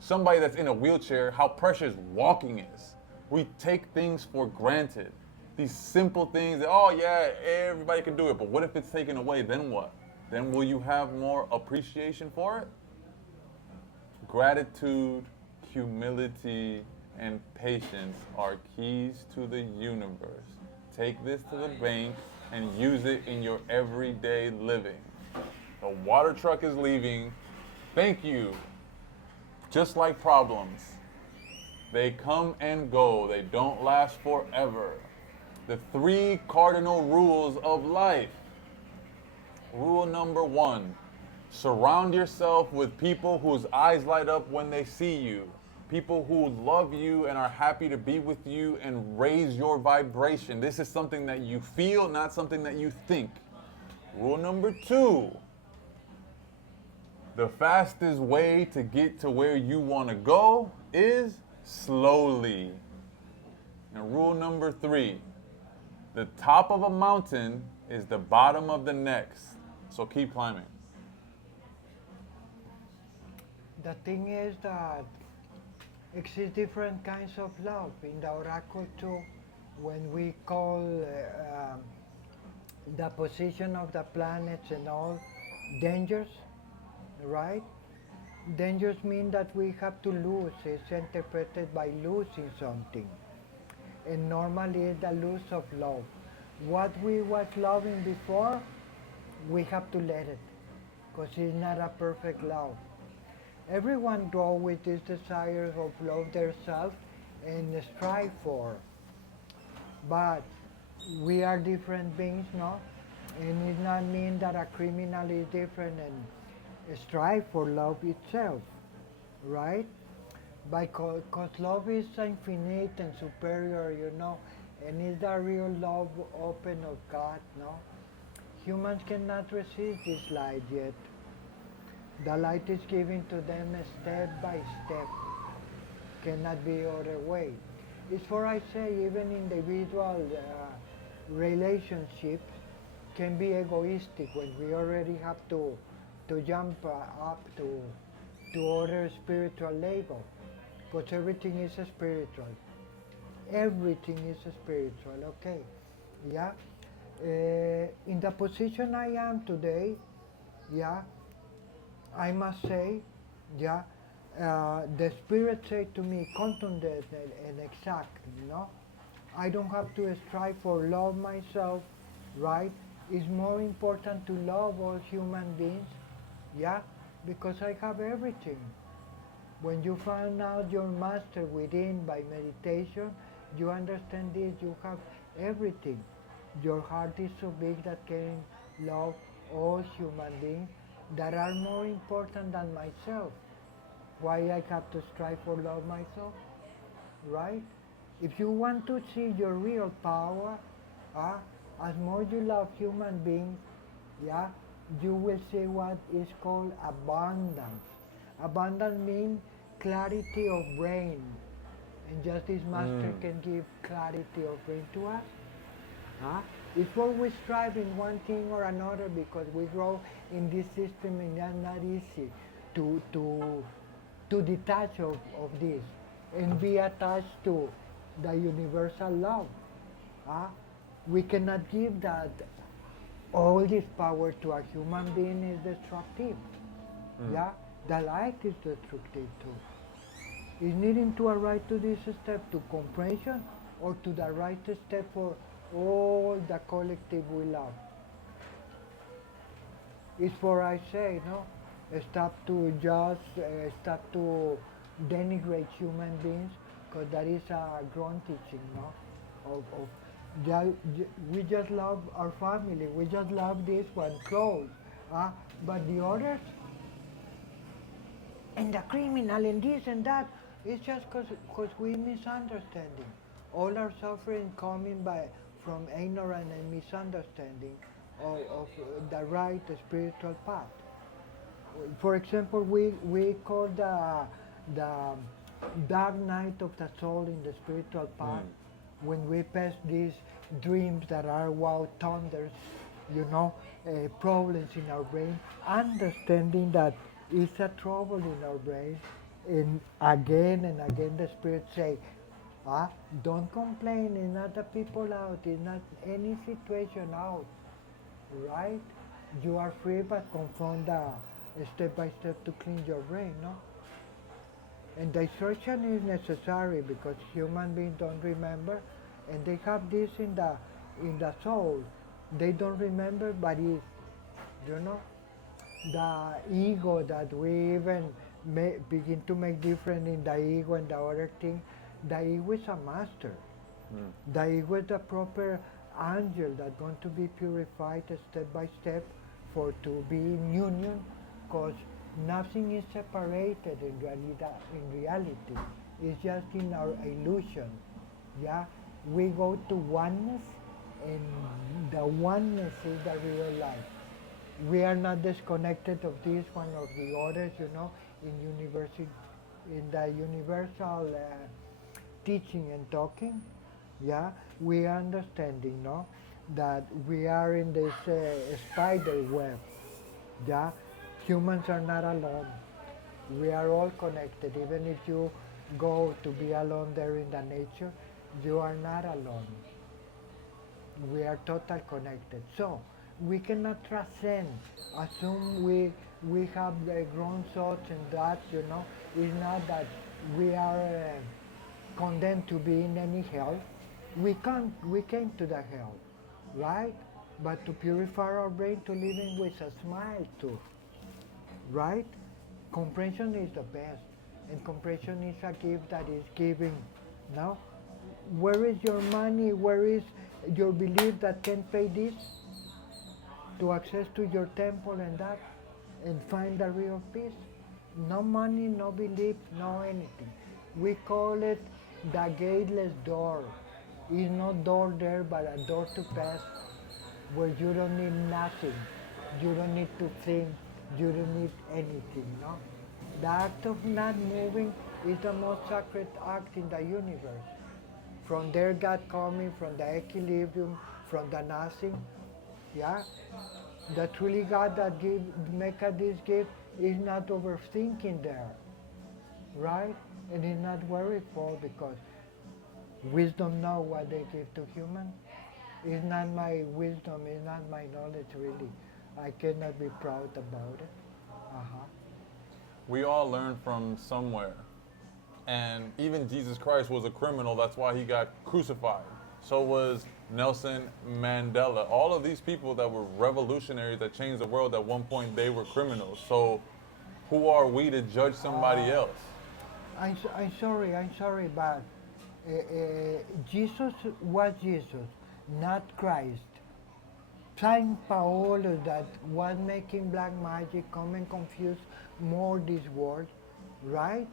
somebody that's in a wheelchair how precious walking is. We take things for granted. These simple things that, oh yeah, everybody can do it, but what if it's taken away? Then what? Then will you have more appreciation for it? Gratitude, humility, and patience are keys to the universe. Take this to the bank and use it in your everyday living. The water truck is leaving. Thank you. Just like problems, They come and go. They don't last forever. The 3 cardinal rules of life. Rule number 1, surround yourself with people whose eyes light up when they see you. People who love you and are happy to be with you and raise your vibration. This is something that you feel, not something that you think. Rule number 2, the fastest way to get to where you want to go is slowly. And rule number 3, the top of a mountain is the bottom of the next. So keep climbing. The thing is that exist different kinds of love. In the oracle too, when we call the position of the planets and all dangers, right? Dangers mean that we have to lose. It's interpreted by losing something. And normally it's the loss of love. What we was loving before, we have to let it, because it's not a perfect love. Everyone grow with this desire of love themselves and strive for. But we are different beings, no? And it not mean that a criminal is different and strive for love itself, right? Because love is infinite and superior, and it's the real love open of God, no? Humans cannot resist this light yet. The light is given to them step by step. Cannot be other way. It's for I say even individual relationships can be egoistic when we already have to jump up to other spiritual level. Because everything is spiritual. Everything is spiritual, okay? Yeah? In the position I am today, yeah, I must say, yeah, the Spirit said to me, contundent and exact, I don't have to strive for love myself, right? It's more important to love all human beings, yeah, because I have everything. When you find out your master within by meditation, you understand this, you have everything. Your heart is so big that can love all human beings that are more important than myself. Why I have to strive for love myself, right? If you want to see your real power, as more you love human beings, yeah, you will see what is called abundance. Abundance means clarity of brain, and just this master can give clarity of brain to us. It's always strive in one thing or another because we grow in this system and it's not easy to detach of this and be attached to the universal love. We cannot give that all this power to a human being is destructive. Yeah, the light is destructive too. Is needing to arrive to this step to comprehension or to the right step for all the collective we love. It's for I say, stop to stop to denigrate human beings, because that is a grown teaching, we just love our family, we just love this one close, but the others, and the criminal and this and that, it's just because we misunderstanding. All our suffering coming from ignorance and misunderstanding of the right spiritual path. For example, we call the dark night of the soul in the spiritual path when we pass these dreams that are wow thunders, problems in our brain, understanding that it's a trouble in our brain, and again the spirit say, don't complain, it's not the people out, it's not any situation out, right? You are free, but confront the step by step to clean your brain, And distortion is necessary because human beings don't remember, and they have this in the soul. They don't remember, but it's, the ego that we even begin to make different in the ego and the other thing. The ego is a master. The ego is the proper angel that's going to be purified step by step for to be in union, because nothing is separated in reality. It's just in our illusion. Yeah, we go to oneness, and the oneness is the real life. We are not disconnected of this one or the others, in university, in the universal teaching and talking. Yeah, we are understanding, no, that we are in this spider web. Yeah, humans are not alone. We are all connected. Even if you go to be alone there in the nature, you are not alone. We are total connected. So we cannot transcend, assume we have the grown thoughts and that, it's not that we are condemned to be in any hell. We came to the hell, right? But to purify our brain to living with a smile too, right? Comprehension is the best, and comprehension is a gift that is giving. Now, where is your money? Where is your belief that can pay this to access to your temple and that, and find the real peace? No money, no belief, no anything. We call it the gateless door. It's not door there, but a door to pass, where you don't need nothing. You don't need to think. You don't need anything, no? The act of not moving is the most sacred act in the universe. From there God coming, from the equilibrium, from the nothing. Yeah? The truly God that make this gift is not overthinking there, right? And is not worryful, because wisdom know what they give to human. It's not my wisdom, it's not my knowledge really. I cannot be proud about it. Uh-huh. We all learn from somewhere. And even Jesus Christ was a criminal. That's why he got crucified. So was Nelson Mandela. All of these people that were revolutionaries that changed the world, at one point they were criminals. So who are we to judge somebody else? I'm sorry, but Jesus was Jesus, not Christ. Saint Paolo that was making black magic come and confuse more this world, right?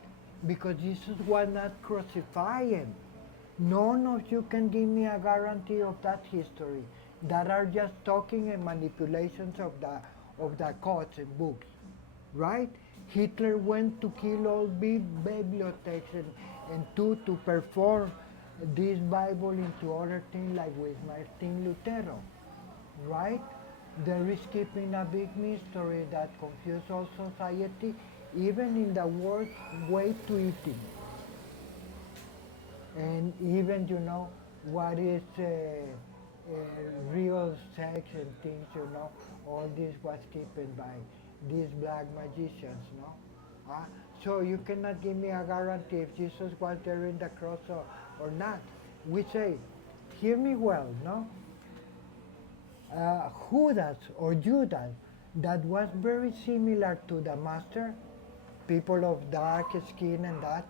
Because Jesus was not crucifying. None of you can give me a guarantee of that history. That are just talking and manipulations of the codes and books, right? Hitler went to kill all big bibliotheks and to perform this Bible into other things like with Martin Lutero, right? There is keeping a big mystery that confuses all society, even in the worst way to eating. And even, what is real sex and things, all this was kept by these black magicians, no? So you cannot give me a guarantee if Jesus was there in the cross or not. We say, hear me well, no? Judas or Judas, that was very similar to the master, people of dark skin and that,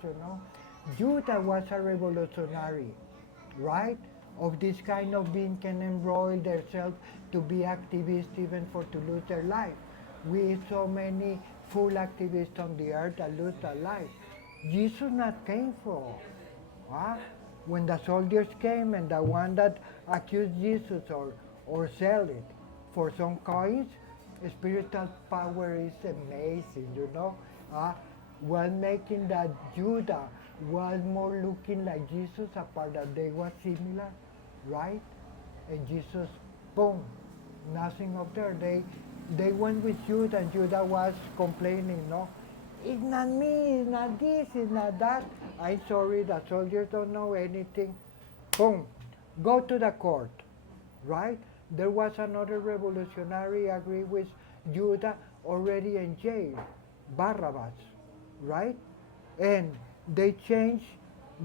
Judas was a revolutionary, right? Of this kind of being can embroil themselves to be activists even for to lose their life. We so many full activists on the earth that lose their life. Jesus not came for. Huh? When the soldiers came and the one that accused Jesus or sell it for some coins, spiritual power is amazing, Was making that Judah was more looking like Jesus, apart that they were similar, right? And Jesus, boom, nothing of there. They went with Judah, and Judah was complaining, it's not me, it's not this, it's not that. I'm sorry, the soldiers don't know anything. Boom, go to the court, right? There was another revolutionary agree with Judah already in jail, Barabbas, right? And they changed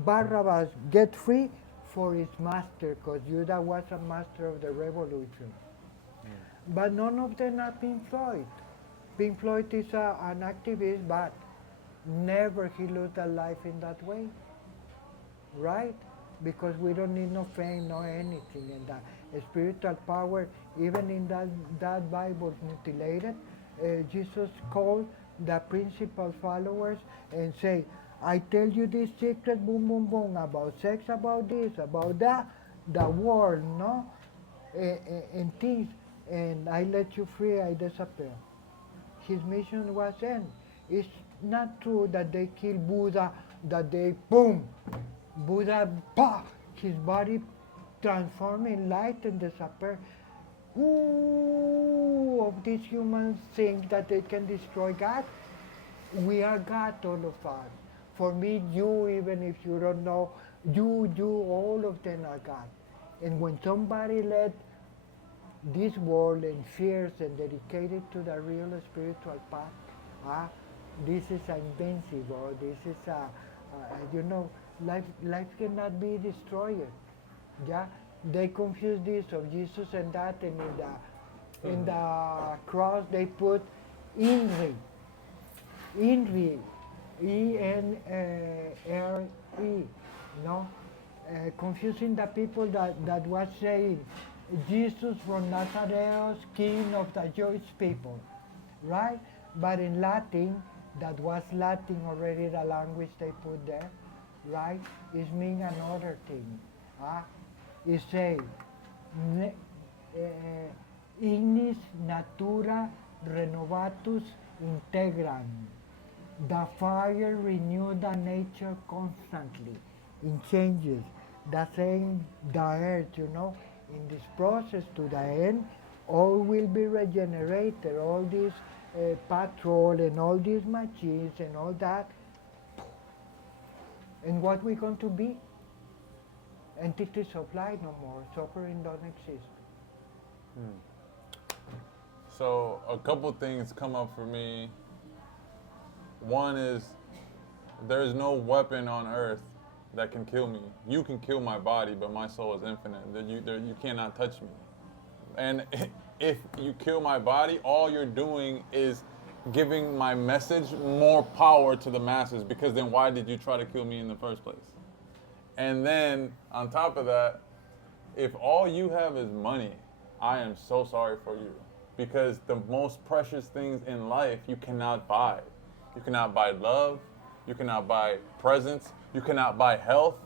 Barabbas get free for his master, because Judah was a master of the revolution. But none of them are Pink Floyd. Pink Floyd is an activist, but never he lived a life in that way. right? Because we don't need no fame, no anything. And the spiritual power, even in that Bible mutilated, Jesus called the principal followers and say, I tell you this secret, boom, boom, boom, about sex, about this, about that, the world, no? And things, and I let you free, I disappear. His mission was end. It's not true that they killed Buddha, that they, boom, Buddha, bah, his body transformed in light and disappear. Who of these humans think that they can destroy God? We are God, all of us. For me, you, even if you don't know, you, all of them are God. And when somebody let this world and fears and dedicated to the real spiritual path, ah, this is invincible. This is you know, life cannot be destroyed. Yeah, they confuse this of Jesus and that, and in the cross they put Inri, Inri, E-N-R-E, no, confusing the people that was saying Jesus from Nazareth, King of the Jewish people, right? But in Latin, that was Latin already, the language they put there, right? It means another thing. It say, ignis natura renovatus integram. The fire renew the nature constantly. It changes. The same, the earth, you know, in this process to the end, all will be regenerated. All this patrol and all these machines and all that. And what we're going to be? Entities of light no more. Suffering don't exist. So a couple things come up for me. One is there's no weapon on earth that can kill me. You can kill my body, but my soul is infinite. You cannot touch me. And if you kill my body, all you're doing is giving my message more power to the masses, because then why did you try to kill me in the first place? And then on top of that, if all you have is money, I am so sorry for you, because the most precious things in life you cannot buy. You cannot buy love. You cannot buy presents. You cannot buy health.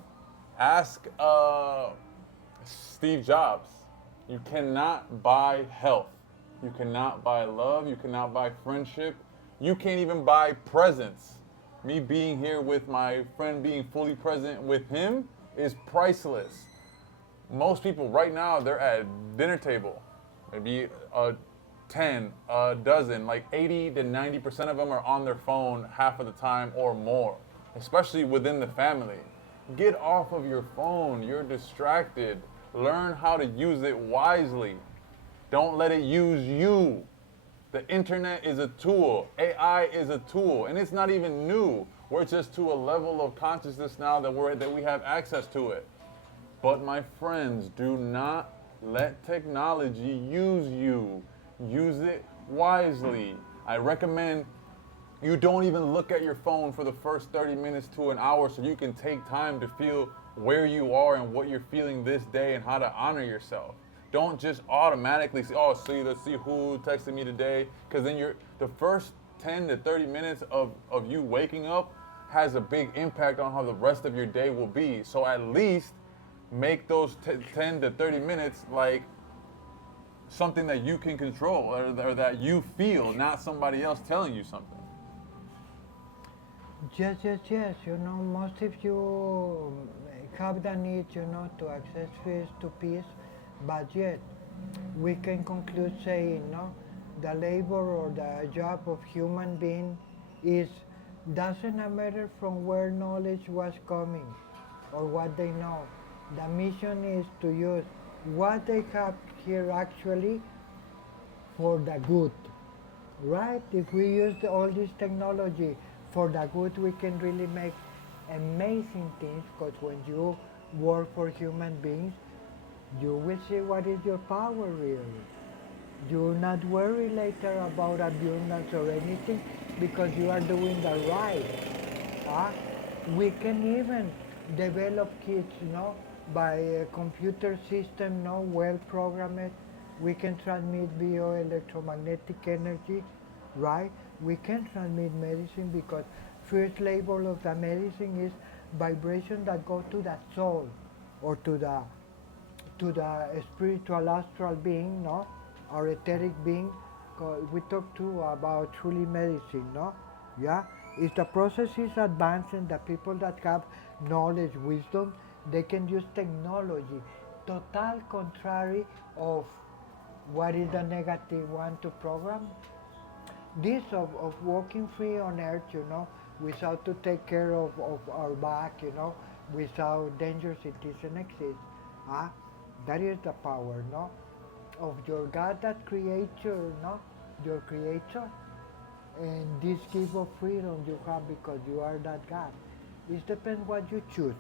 Ask Steve Jobs. You cannot buy health. You cannot buy love. You cannot buy friendship. You can't even buy presents. Me being here with my friend, being fully present with him, is priceless. Most people right now, they're at dinner table, maybe 10, a dozen, like 80 to 90% of them are on their phone half of the time or more, especially within the family. Get off of your phone. You're distracted. Learn how to use it wisely. Don't let it use you. The internet is a tool. AI is a tool, and it's not even new. We're just to a level of consciousness now that we have access to it. But my friends, do not let technology use you. Use it wisely. I recommend you don't even look at your phone for the first 30 minutes to an hour, so you can take time to feel where you are and what you're feeling this day and how to honor yourself. Don't just automatically say, oh, let's see who texted me today, because then the first 10 to 30 minutes of you waking up has a big impact on how the rest of your day will be. So at least make those 10 to 30 minutes like something that you can control, or that you feel, not somebody else telling you something. Yes. You know, most of you have the need, you know, to access to peace, but yet we can conclude saying, no, the labor or the job of human being doesn't matter from where knowledge was coming or what they know. The mission is to use what they have here actually for the good, right? If we use all this technology for the good, we can really make amazing things, because when you work for human beings, you will see what is your power really. Do not worry later about abundance or anything, because you are doing the right. We can even develop kids, by a computer system, well programmed. We can transmit bioelectromagnetic energy, right? We can transmit medicine because first label of the medicine is vibration that go to the soul or to the spiritual astral being, or etheric being. We talk too about truly medicine, yeah. If the process is advanced and the people that have knowledge, wisdom, they can use technology, total contrary of what is the negative one to program. This of walking free on earth, without to take care of our back, without dangerous citizen exist. Ah, that is the power, of your God that creates you, your creator. And this gift of freedom you have because you are that God. It depends what you choose.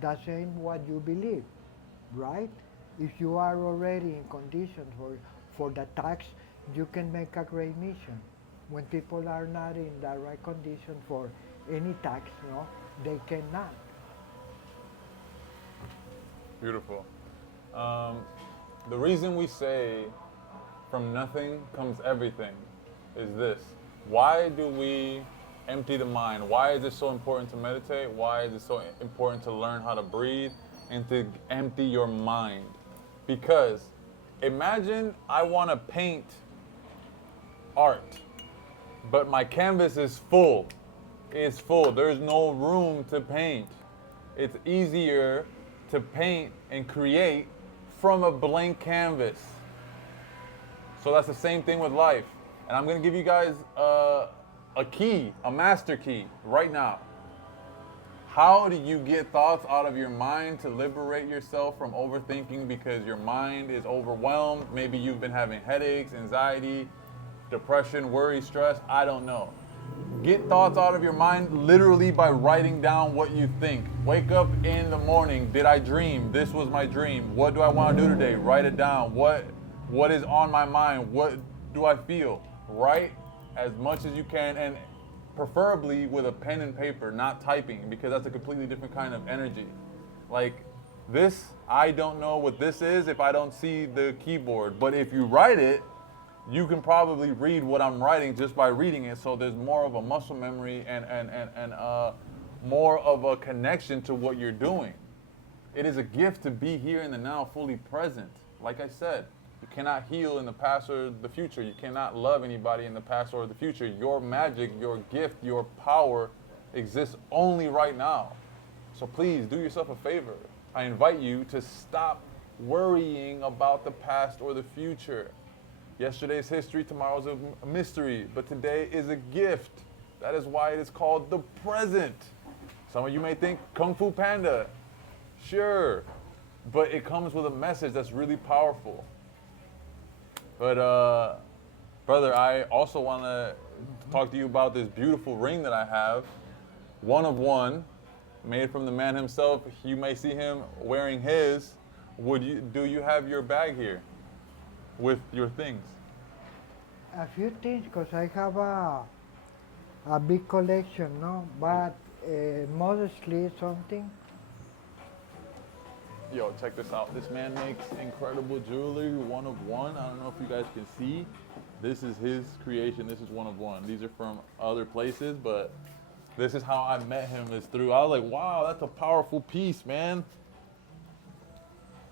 Doesn't what you believe, right? If you are already in conditions for the tax, you can make a great mission. When people are not in the right condition for any tax, they cannot. Beautiful. The reason we say from nothing comes everything is this. Why do we empty the mind? Why is it so important to meditate? Why is it so important to learn how to breathe and to empty your mind? Because imagine I want to paint art, but my canvas is full. It's full. There's no room to paint. It's easier to paint and create from a blank canvas. So that's the same thing with life. And I'm going to give you guys a key, a master key right now. How do you get thoughts out of your mind to liberate yourself from overthinking because your mind is overwhelmed? Maybe you've been having headaches, anxiety, depression, worry, stress. I don't know. Get thoughts out of your mind literally by writing down what you think. Wake up in the morning. Did I dream? This was my dream. What do I want to do today? Write it down. What is on my mind? What do I feel? Write as much as you can, and preferably with a pen and paper, not typing, because that's a completely different kind of energy. Like this, I don't know what this is if I don't see the keyboard. But if you write it, you can probably read what I'm writing just by reading it. So there's more of a muscle memory and more of a connection to what you're doing. It is a gift to be here in the now, fully present. Like I said, you cannot heal in the past or the future. You cannot love anybody in the past or the future. Your magic, your gift, your power exists only right now. So please do yourself a favor. I invite you to stop worrying about the past or the future. Yesterday's history, tomorrow's a mystery, but today is a gift. That is why it is called the present. Some of you may think Kung Fu Panda. Sure, but it comes with a message that's really powerful. But brother, I also want to talk to you about this beautiful ring that I have. One of one, made from the man himself. You may see him wearing his. Do you have your bag here with your things? A few things, because I have a big collection, but modestly something. Yo, check this out. This man makes incredible jewelry, one of one. I don't know if you guys can see. This is his creation. This is one of one. These are from other places, but this is how I met him, is through. I was like, wow, that's a powerful piece, man.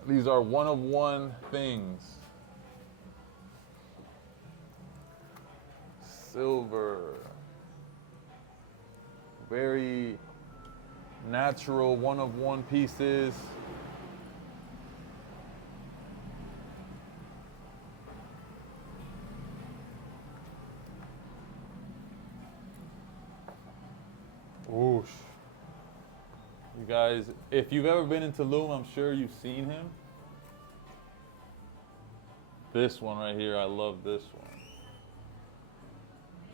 These are one of one things. Silver. Very natural one of one pieces. Whoosh. You guys, if you've ever been in Tulum, I'm sure you've seen him. This one right here, I love this one.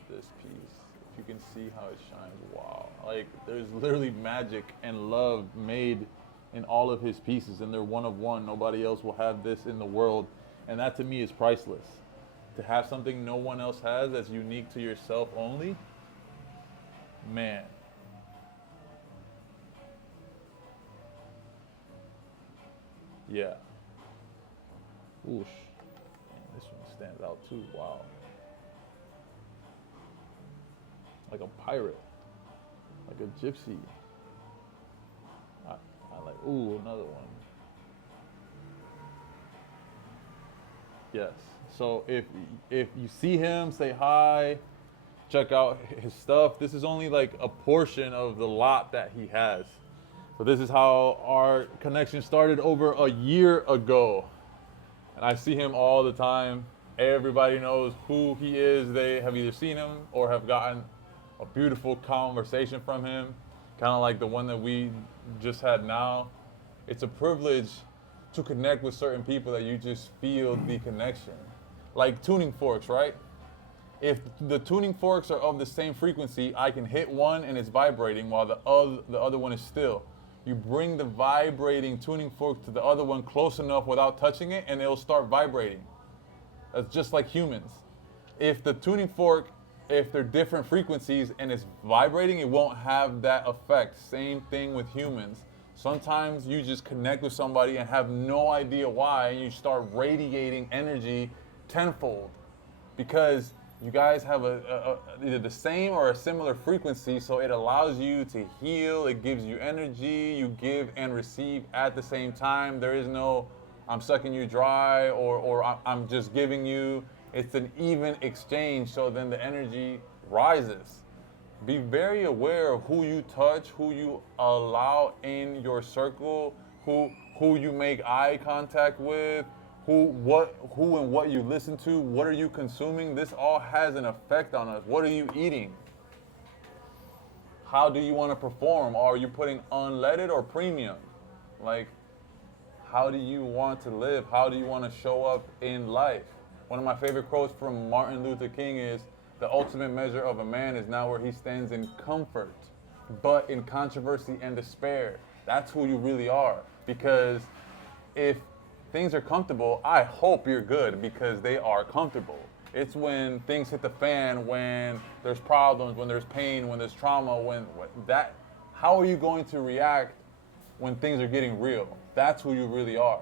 This piece. If you can see how it shines, wow. Like, there's literally magic and love made in all of his pieces, and they're one of one. Nobody else will have this in the world, and that to me is priceless. To have something no one else has that's unique to yourself only, man. Yeah. Whoosh. Man, this one stands out too. Wow. Like a pirate. Like a gypsy. I like, ooh, another one. Yes. So if you see him, say hi, check out his stuff. This is only like a portion of the lot that he has. So this is how our connection started over a year ago. And I see him all the time. Everybody knows who he is. They have either seen him or have gotten a beautiful conversation from him, kind of like the one that we just had now. It's a privilege to connect with certain people that you just feel the connection. Like tuning forks, right? If the tuning forks are of the same frequency, I can hit one and it's vibrating while the other one is still. You bring the vibrating tuning fork to the other one close enough without touching it and it'll start vibrating. That's just like humans. If the tuning fork, if they're different frequencies and it's vibrating, it won't have that effect. Same thing with humans. Sometimes you just connect with somebody and have no idea why, and you start radiating energy tenfold because you guys have either the same or a similar frequency, so it allows you to heal, it gives you energy, you give and receive at the same time. There is no, I'm sucking you dry or I'm just giving you. It's an even exchange, so then the energy rises. Be very aware of who you touch, who you allow in your circle, who you make eye contact with, who and what you listen to, what are you consuming. This all has an effect on us. What are you eating? How do you want to perform? Are you putting unleaded or premium? Like, how do you want to live? How do you want to show up in life? One of my favorite quotes from Martin Luther King is, "The ultimate measure of a man is not where he stands in comfort, but in controversy and despair." That's who you really are. Because if things are comfortable, I hope you're good because they are comfortable. It's when things hit the fan, when there's problems, when there's pain, when there's trauma, how are you going to react when things are getting real? That's who you really are.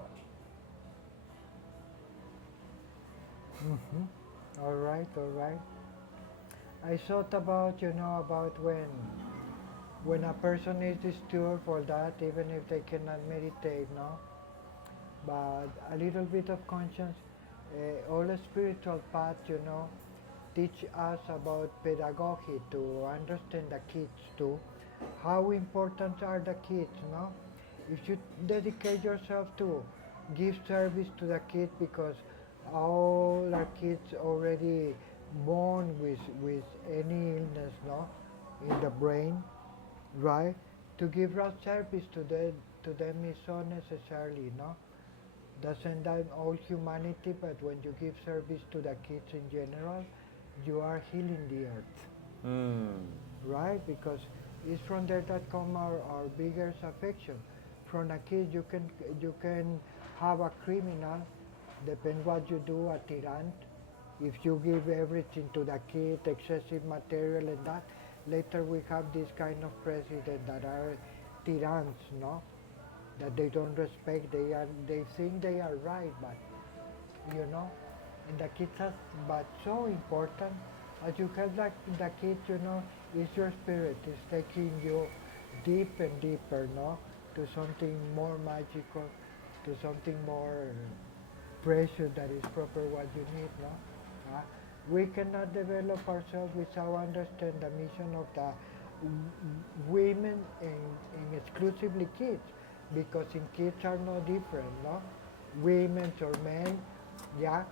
All right, all right. I thought about, about when a person is disturbed for that, even if they cannot meditate, no? But a little bit of conscience, all the spiritual path, teach us about pedagogy to understand the kids too. How important are the kids, no? If you dedicate yourself to give service to the kids, because all our kids already born with any illness, no, in the brain, right? To give that service to them is so necessarily, no? Doesn't that all humanity, but when you give service to the kids in general, you are healing the earth, right? Because it's from there that come our biggest affection. From a kid, you can have a criminal, depend what you do, a tyrant. If you give everything to the kid, excessive material and that, later we have this kind of president that are tyrants, no? That they don't respect, they think they are right, but and the kids are, but so important, as you have the kids, is your spirit, is taking you deep and deeper, no? To something more magical, to something more precious that is proper what you need, no? We cannot develop ourselves without understand the mission of the women and exclusively kids, because in kids are no different, no? Women or men, yeah,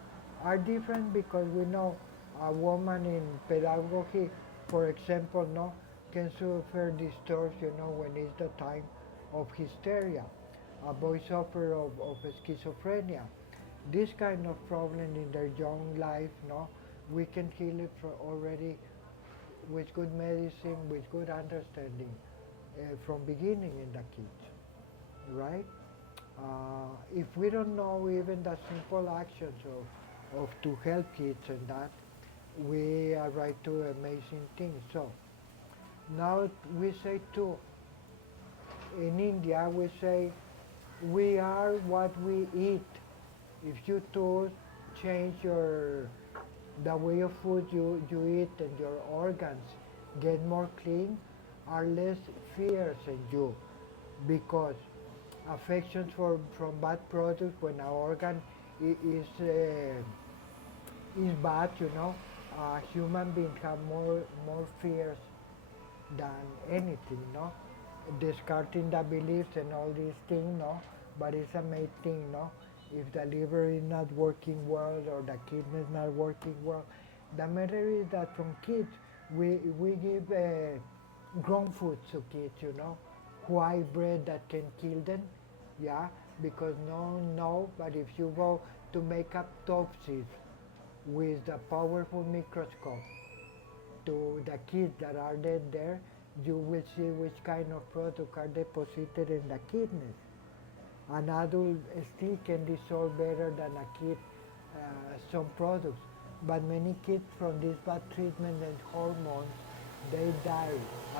are different because we know a woman in pedagogy, for example, no, can suffer distortion, when it's the time of hysteria. A boy suffer of schizophrenia. This kind of problem in their young life, no, we can heal it already with good medicine, with good understanding from beginning in the kids, right? If we don't know even the simple actions of to help kids and that, we are right to amazing things. So now we say too, in India we say We are what we eat. If you to change the way of food you eat and your organs get more clean, are less fears in you because affections from bad products when our organ is bad, human beings have more fears than anything, no? Discarding the beliefs and all these things, no? But it's a main thing, no? If the liver is not working well or the kidney is not working well, the matter is that from kids, we give grown foods to kids, white bread that can kill them, yeah, because no, but if you go to make autopsies with the powerful microscope to the kids that are dead there, you will see which kind of product are deposited in the kidneys. An adult still can dissolve better than a kid some products, but many kids from this bad treatment and hormones, they die.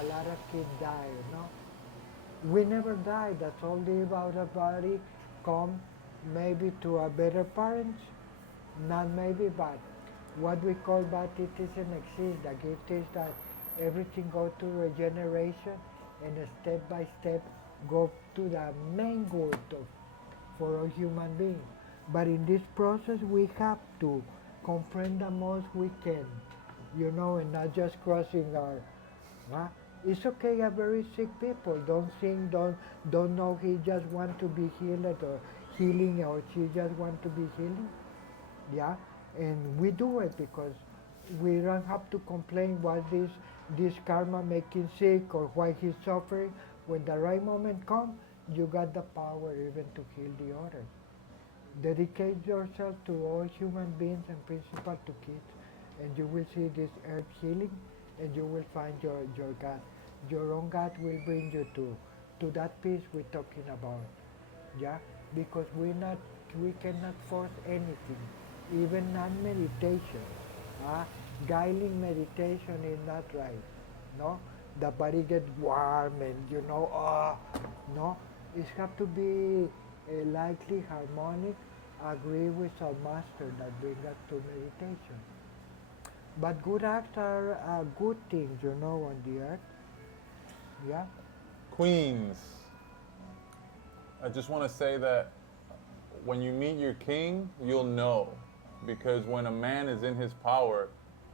A lot of kids die. We never die. That's all live out of body, come maybe to a better parents, not maybe, but what we call bad it doesn't exist. The gift is that everything goes to regeneration and step by step go to the main good for all human beings. But in this process we have to comprehend the most we can, and not just crossing our. Huh? It's okay. A very sick people don't think, don't know he just want to be healed or healing or she just want to be healing. Yeah, and we do it because we don't have to complain why this karma making sick or why he's suffering. When the right moment comes, you got the power even to heal the others. Dedicate yourself to all human beings and principal to kids, and you will see this earth healing, and you will find your God. Your own God will bring you to that peace we're talking about. Yeah, because we cannot force anything, even non-meditation. Guiding meditation is not right. No, the body gets warm and no, it have to be likely harmonic, agree with our master that bring us to meditation. But good acts are good things, on the earth. Yeah. Queens, I just want to say that when you meet your king, you'll know. Because when a man is in his power,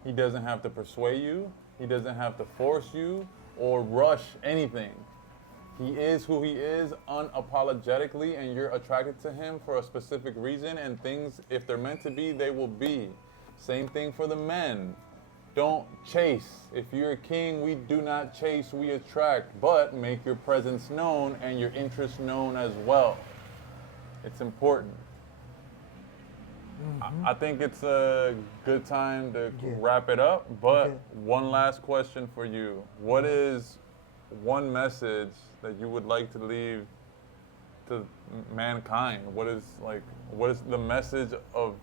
he doesn't have to persuade you, he doesn't have to force you or rush anything. He is who he is unapologetically, and you're attracted to him for a specific reason, and things, if they're meant to be, they will be. Same thing for the men. Don't chase. If you're a king, we do not chase, we attract, but make your presence known and your interests known as well. It's important. I think it's a good time to wrap it up, but one last question for you. What is one message that you would like to leave to mankind? What is the message of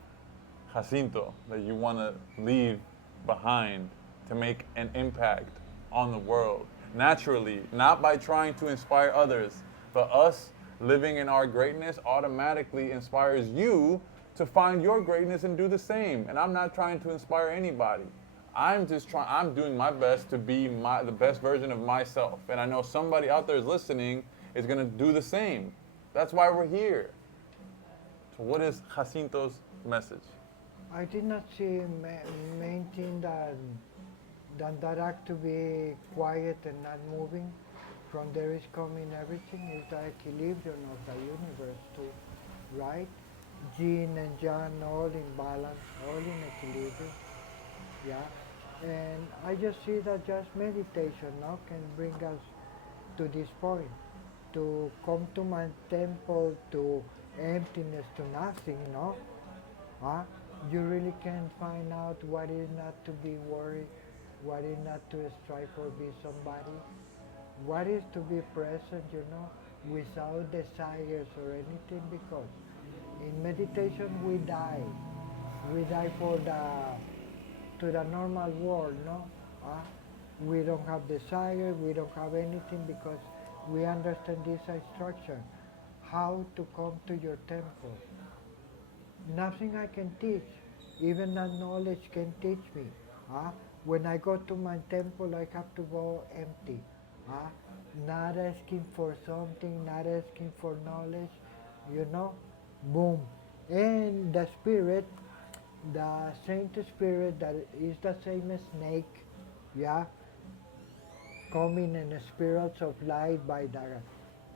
Jacinto that you want to leave behind to make an impact on the world? Naturally, not by trying to inspire others, but us living in our greatness automatically inspires you to find your greatness and do the same. And I'm not trying to inspire anybody. I'm doing my best to be the best version of myself. And I know somebody out there is listening is going to do the same. That's why we're here. So what is Jacinto's message? I did not see main thing that act to be quiet and not moving. From there is coming everything. Is the equilibrium of the universe too, right? Yin and Yang all in balance, all in equilibrium. Yeah. And I just see that just meditation now can bring us to this point. To come to my temple to emptiness, to nothing, you really can find out what is not to be worried, what is not to strive for be somebody, what is to be present, without desires or anything, because in meditation we die. We die to the normal world, no? We don't have desire, we don't have anything because we understand this instruction. how to come to your temple. Nothing I can teach, even that knowledge can teach me. Huh? When I go to my temple, I have to go empty. Huh? Not asking for something, not asking for knowledge, you know, boom. And the spirit, the saint spirit that is the same as snake, yeah, coming in spirals of light by the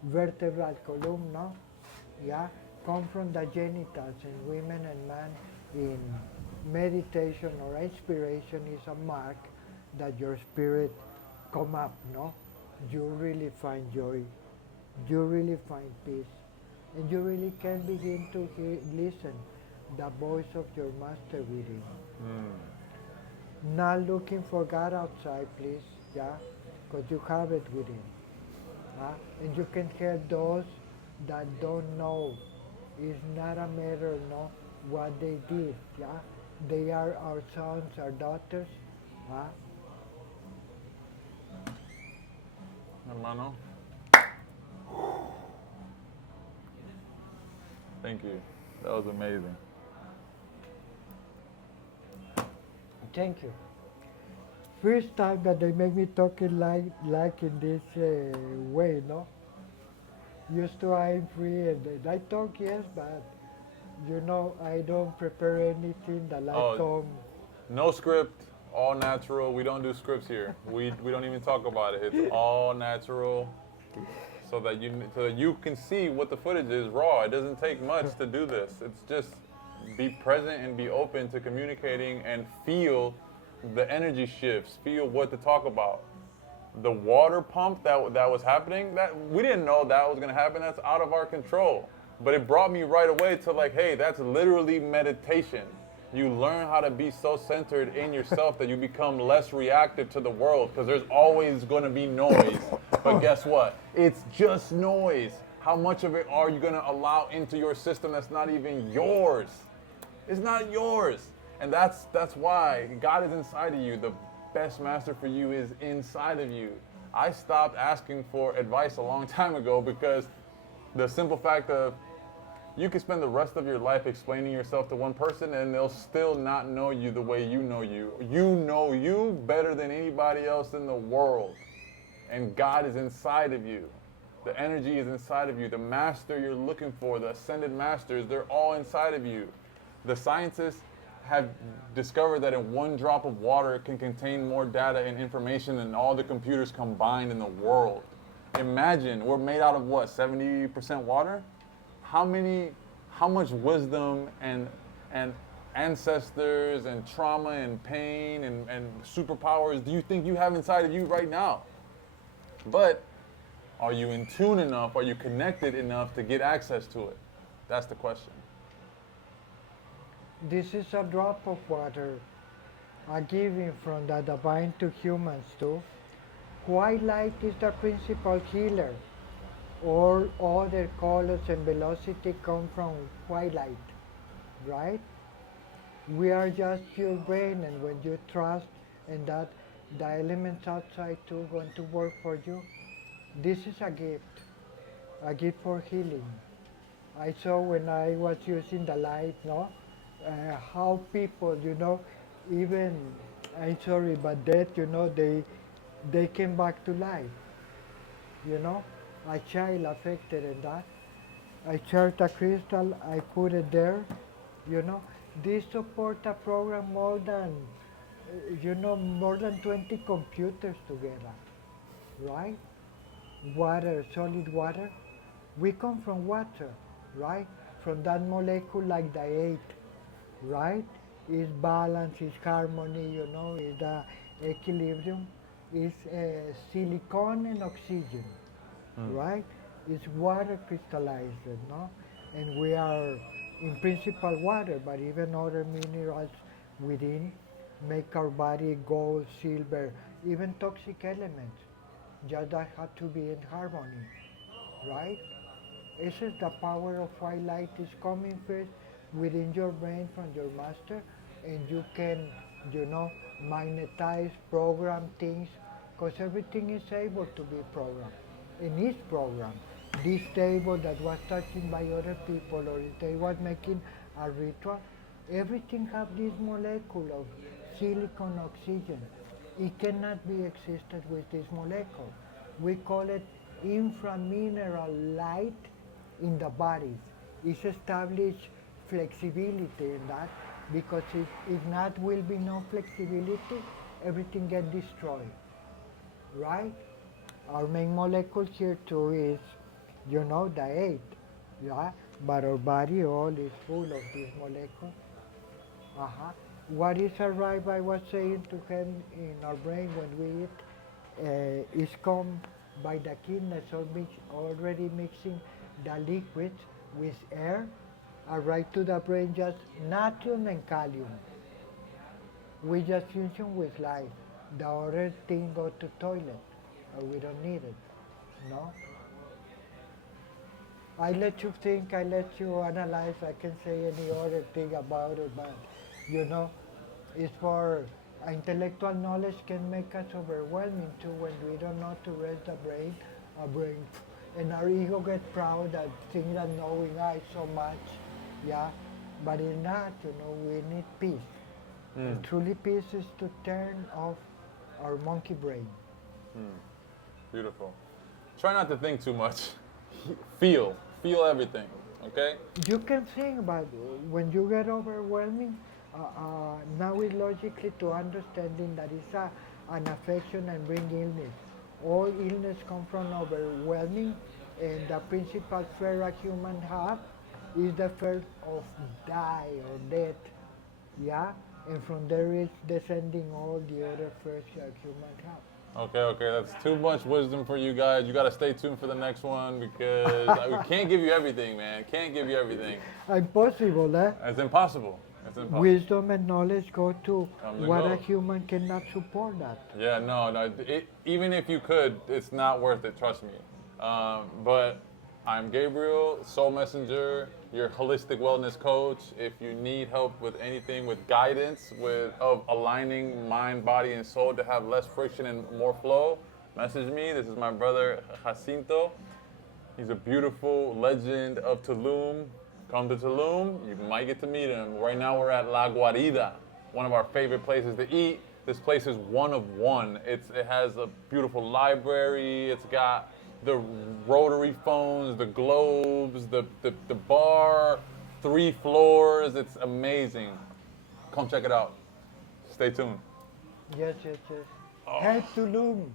vertebral column, no? Yeah, come from the genitals in women and man in meditation or inspiration is a mark that your spirit come up, no? You really find joy, you really find peace, and you really can begin to listen the voice of your master within. Not looking for God outside, please, yeah, because you have it within. And you can help those that don't know. It's not a matter, no, what they did, yeah. They are our sons, our daughters, huh? Hermano, thank you. That was amazing. Thank you. First time that they make me talking like in this way, no? Used to I'm free and I talk, yes, but you know, I don't prepare anything that I Oh, come. no script, all natural. We don't do scripts here. We don't even talk about it. It's all natural, so that you can see what the footage is raw. It doesn't take much to do this. It's just be present and be open to communicating and feel the energy shifts. Feel what to talk about. The water pump that was happening, that we didn't know that was gonna happen. That's out of our control. But it brought me right away to like, hey, that's literally meditation. You learn how to be so centered in yourself that you become less reactive to the world because there's always gonna be noise. But guess what? It's just noise. How much of it are you gonna allow into your system that's not even yours? It's not yours. And that's why God is inside of you. The best master for you is inside of you. I stopped asking for advice a long time ago because the simple fact of you can spend the rest of your life explaining yourself to one person and they'll still not know you the way you know you. You know you better than anybody else in the world. And God is inside of you. The energy is inside of you. The master you're looking for, the ascended masters, they're all inside of you. The scientists have discovered that in one drop of water can contain more data and information than all the computers combined in the world. Imagine, we're made out of what, 70% water? How much wisdom and ancestors and trauma and pain and superpowers do you think you have inside of you right now? But are you in tune enough? Are you connected enough to get access to it? That's the question. This is a drop of water, a giving from the divine to humans too. White light is the principal healer. All other colors and velocity come from white light, right? We are just your brain, and when you trust in that, the elements outside too going to work for you. This is a gift for healing. I saw when I was using the light, no, how people, you know, even I'm sorry, but that, you know, they came back to life, you know. A child affected in that. I charged a crystal, I put it there, you know. This support a program more than, you know, more than 20 computers together, right? Water, solid water. We come from water, right? From that molecule like the eight, right? Is balance, is harmony, you know, is the equilibrium, is silicon and oxygen, right? It's water crystallized, no? And we are in principle water, but even other minerals within make our body gold, silver, even toxic elements. Just that have to be in harmony, right? This is the power of white light is coming first within your brain from your master, and you can, you know, magnetize, program things, because everything is able to be programmed and is programmed. this table that was touched by other people, or if they was making a ritual, everything have this molecule of silicon oxygen. It cannot be existed with this molecule. We call it inframineral light in the body. It's established flexibility in that, because if not will be no flexibility, everything get destroyed, right? Our main molecule here too is, the eight, yeah? But our body all is full of this molecule. Uh-huh. What is arrived, I was saying to him, in our brain when we eat, is come by the kidneys already mixing the liquids with air, arrive to the brain just natrium and kalium. We just function with life. The other thing go to toilet, or we don't need it, no? I let you think, I let you analyze, I can say any other thing about it, but it's for intellectual knowledge can make us overwhelming too when we don't know to rest the brain, and our ego gets proud that things that knowing I so much, yeah, but in that, we need peace. And truly peace is to turn off our monkey brain. Beautiful. Try not to think too much. Feel everything, okay? You can think, but when you get overwhelming, now it's logically to understanding that it's an affection and bring illness. All illness come from overwhelming, and the principal fear a human have is the fear of die or death, yeah? And from there is descending all the other fears that human have. Okay, that's too much wisdom for you guys. You gotta stay tuned for the next one because we can't give you everything, man. Can't give you everything. Impossible, eh? It's impossible. It's impossible. Wisdom and knowledge go to what go. a human cannot support that. Yeah, no. Even if you could, it's not worth it. Trust me. But I'm Gabriel, Soul Messenger, your holistic wellness coach. If you need help with anything, with guidance, of aligning mind, body, and soul to have less friction and more flow, message me. This is my brother Jacinto. He's a beautiful legend of Tulum. Come to Tulum, you might get to meet him. Right now we're at La Guarida, one of our favorite places to eat. This place is one of one. It has a beautiful library. It's got the rotary phones, the globes, the bar, 3 floors. It's amazing. Come check it out. Stay tuned. Yes. Help Tulum.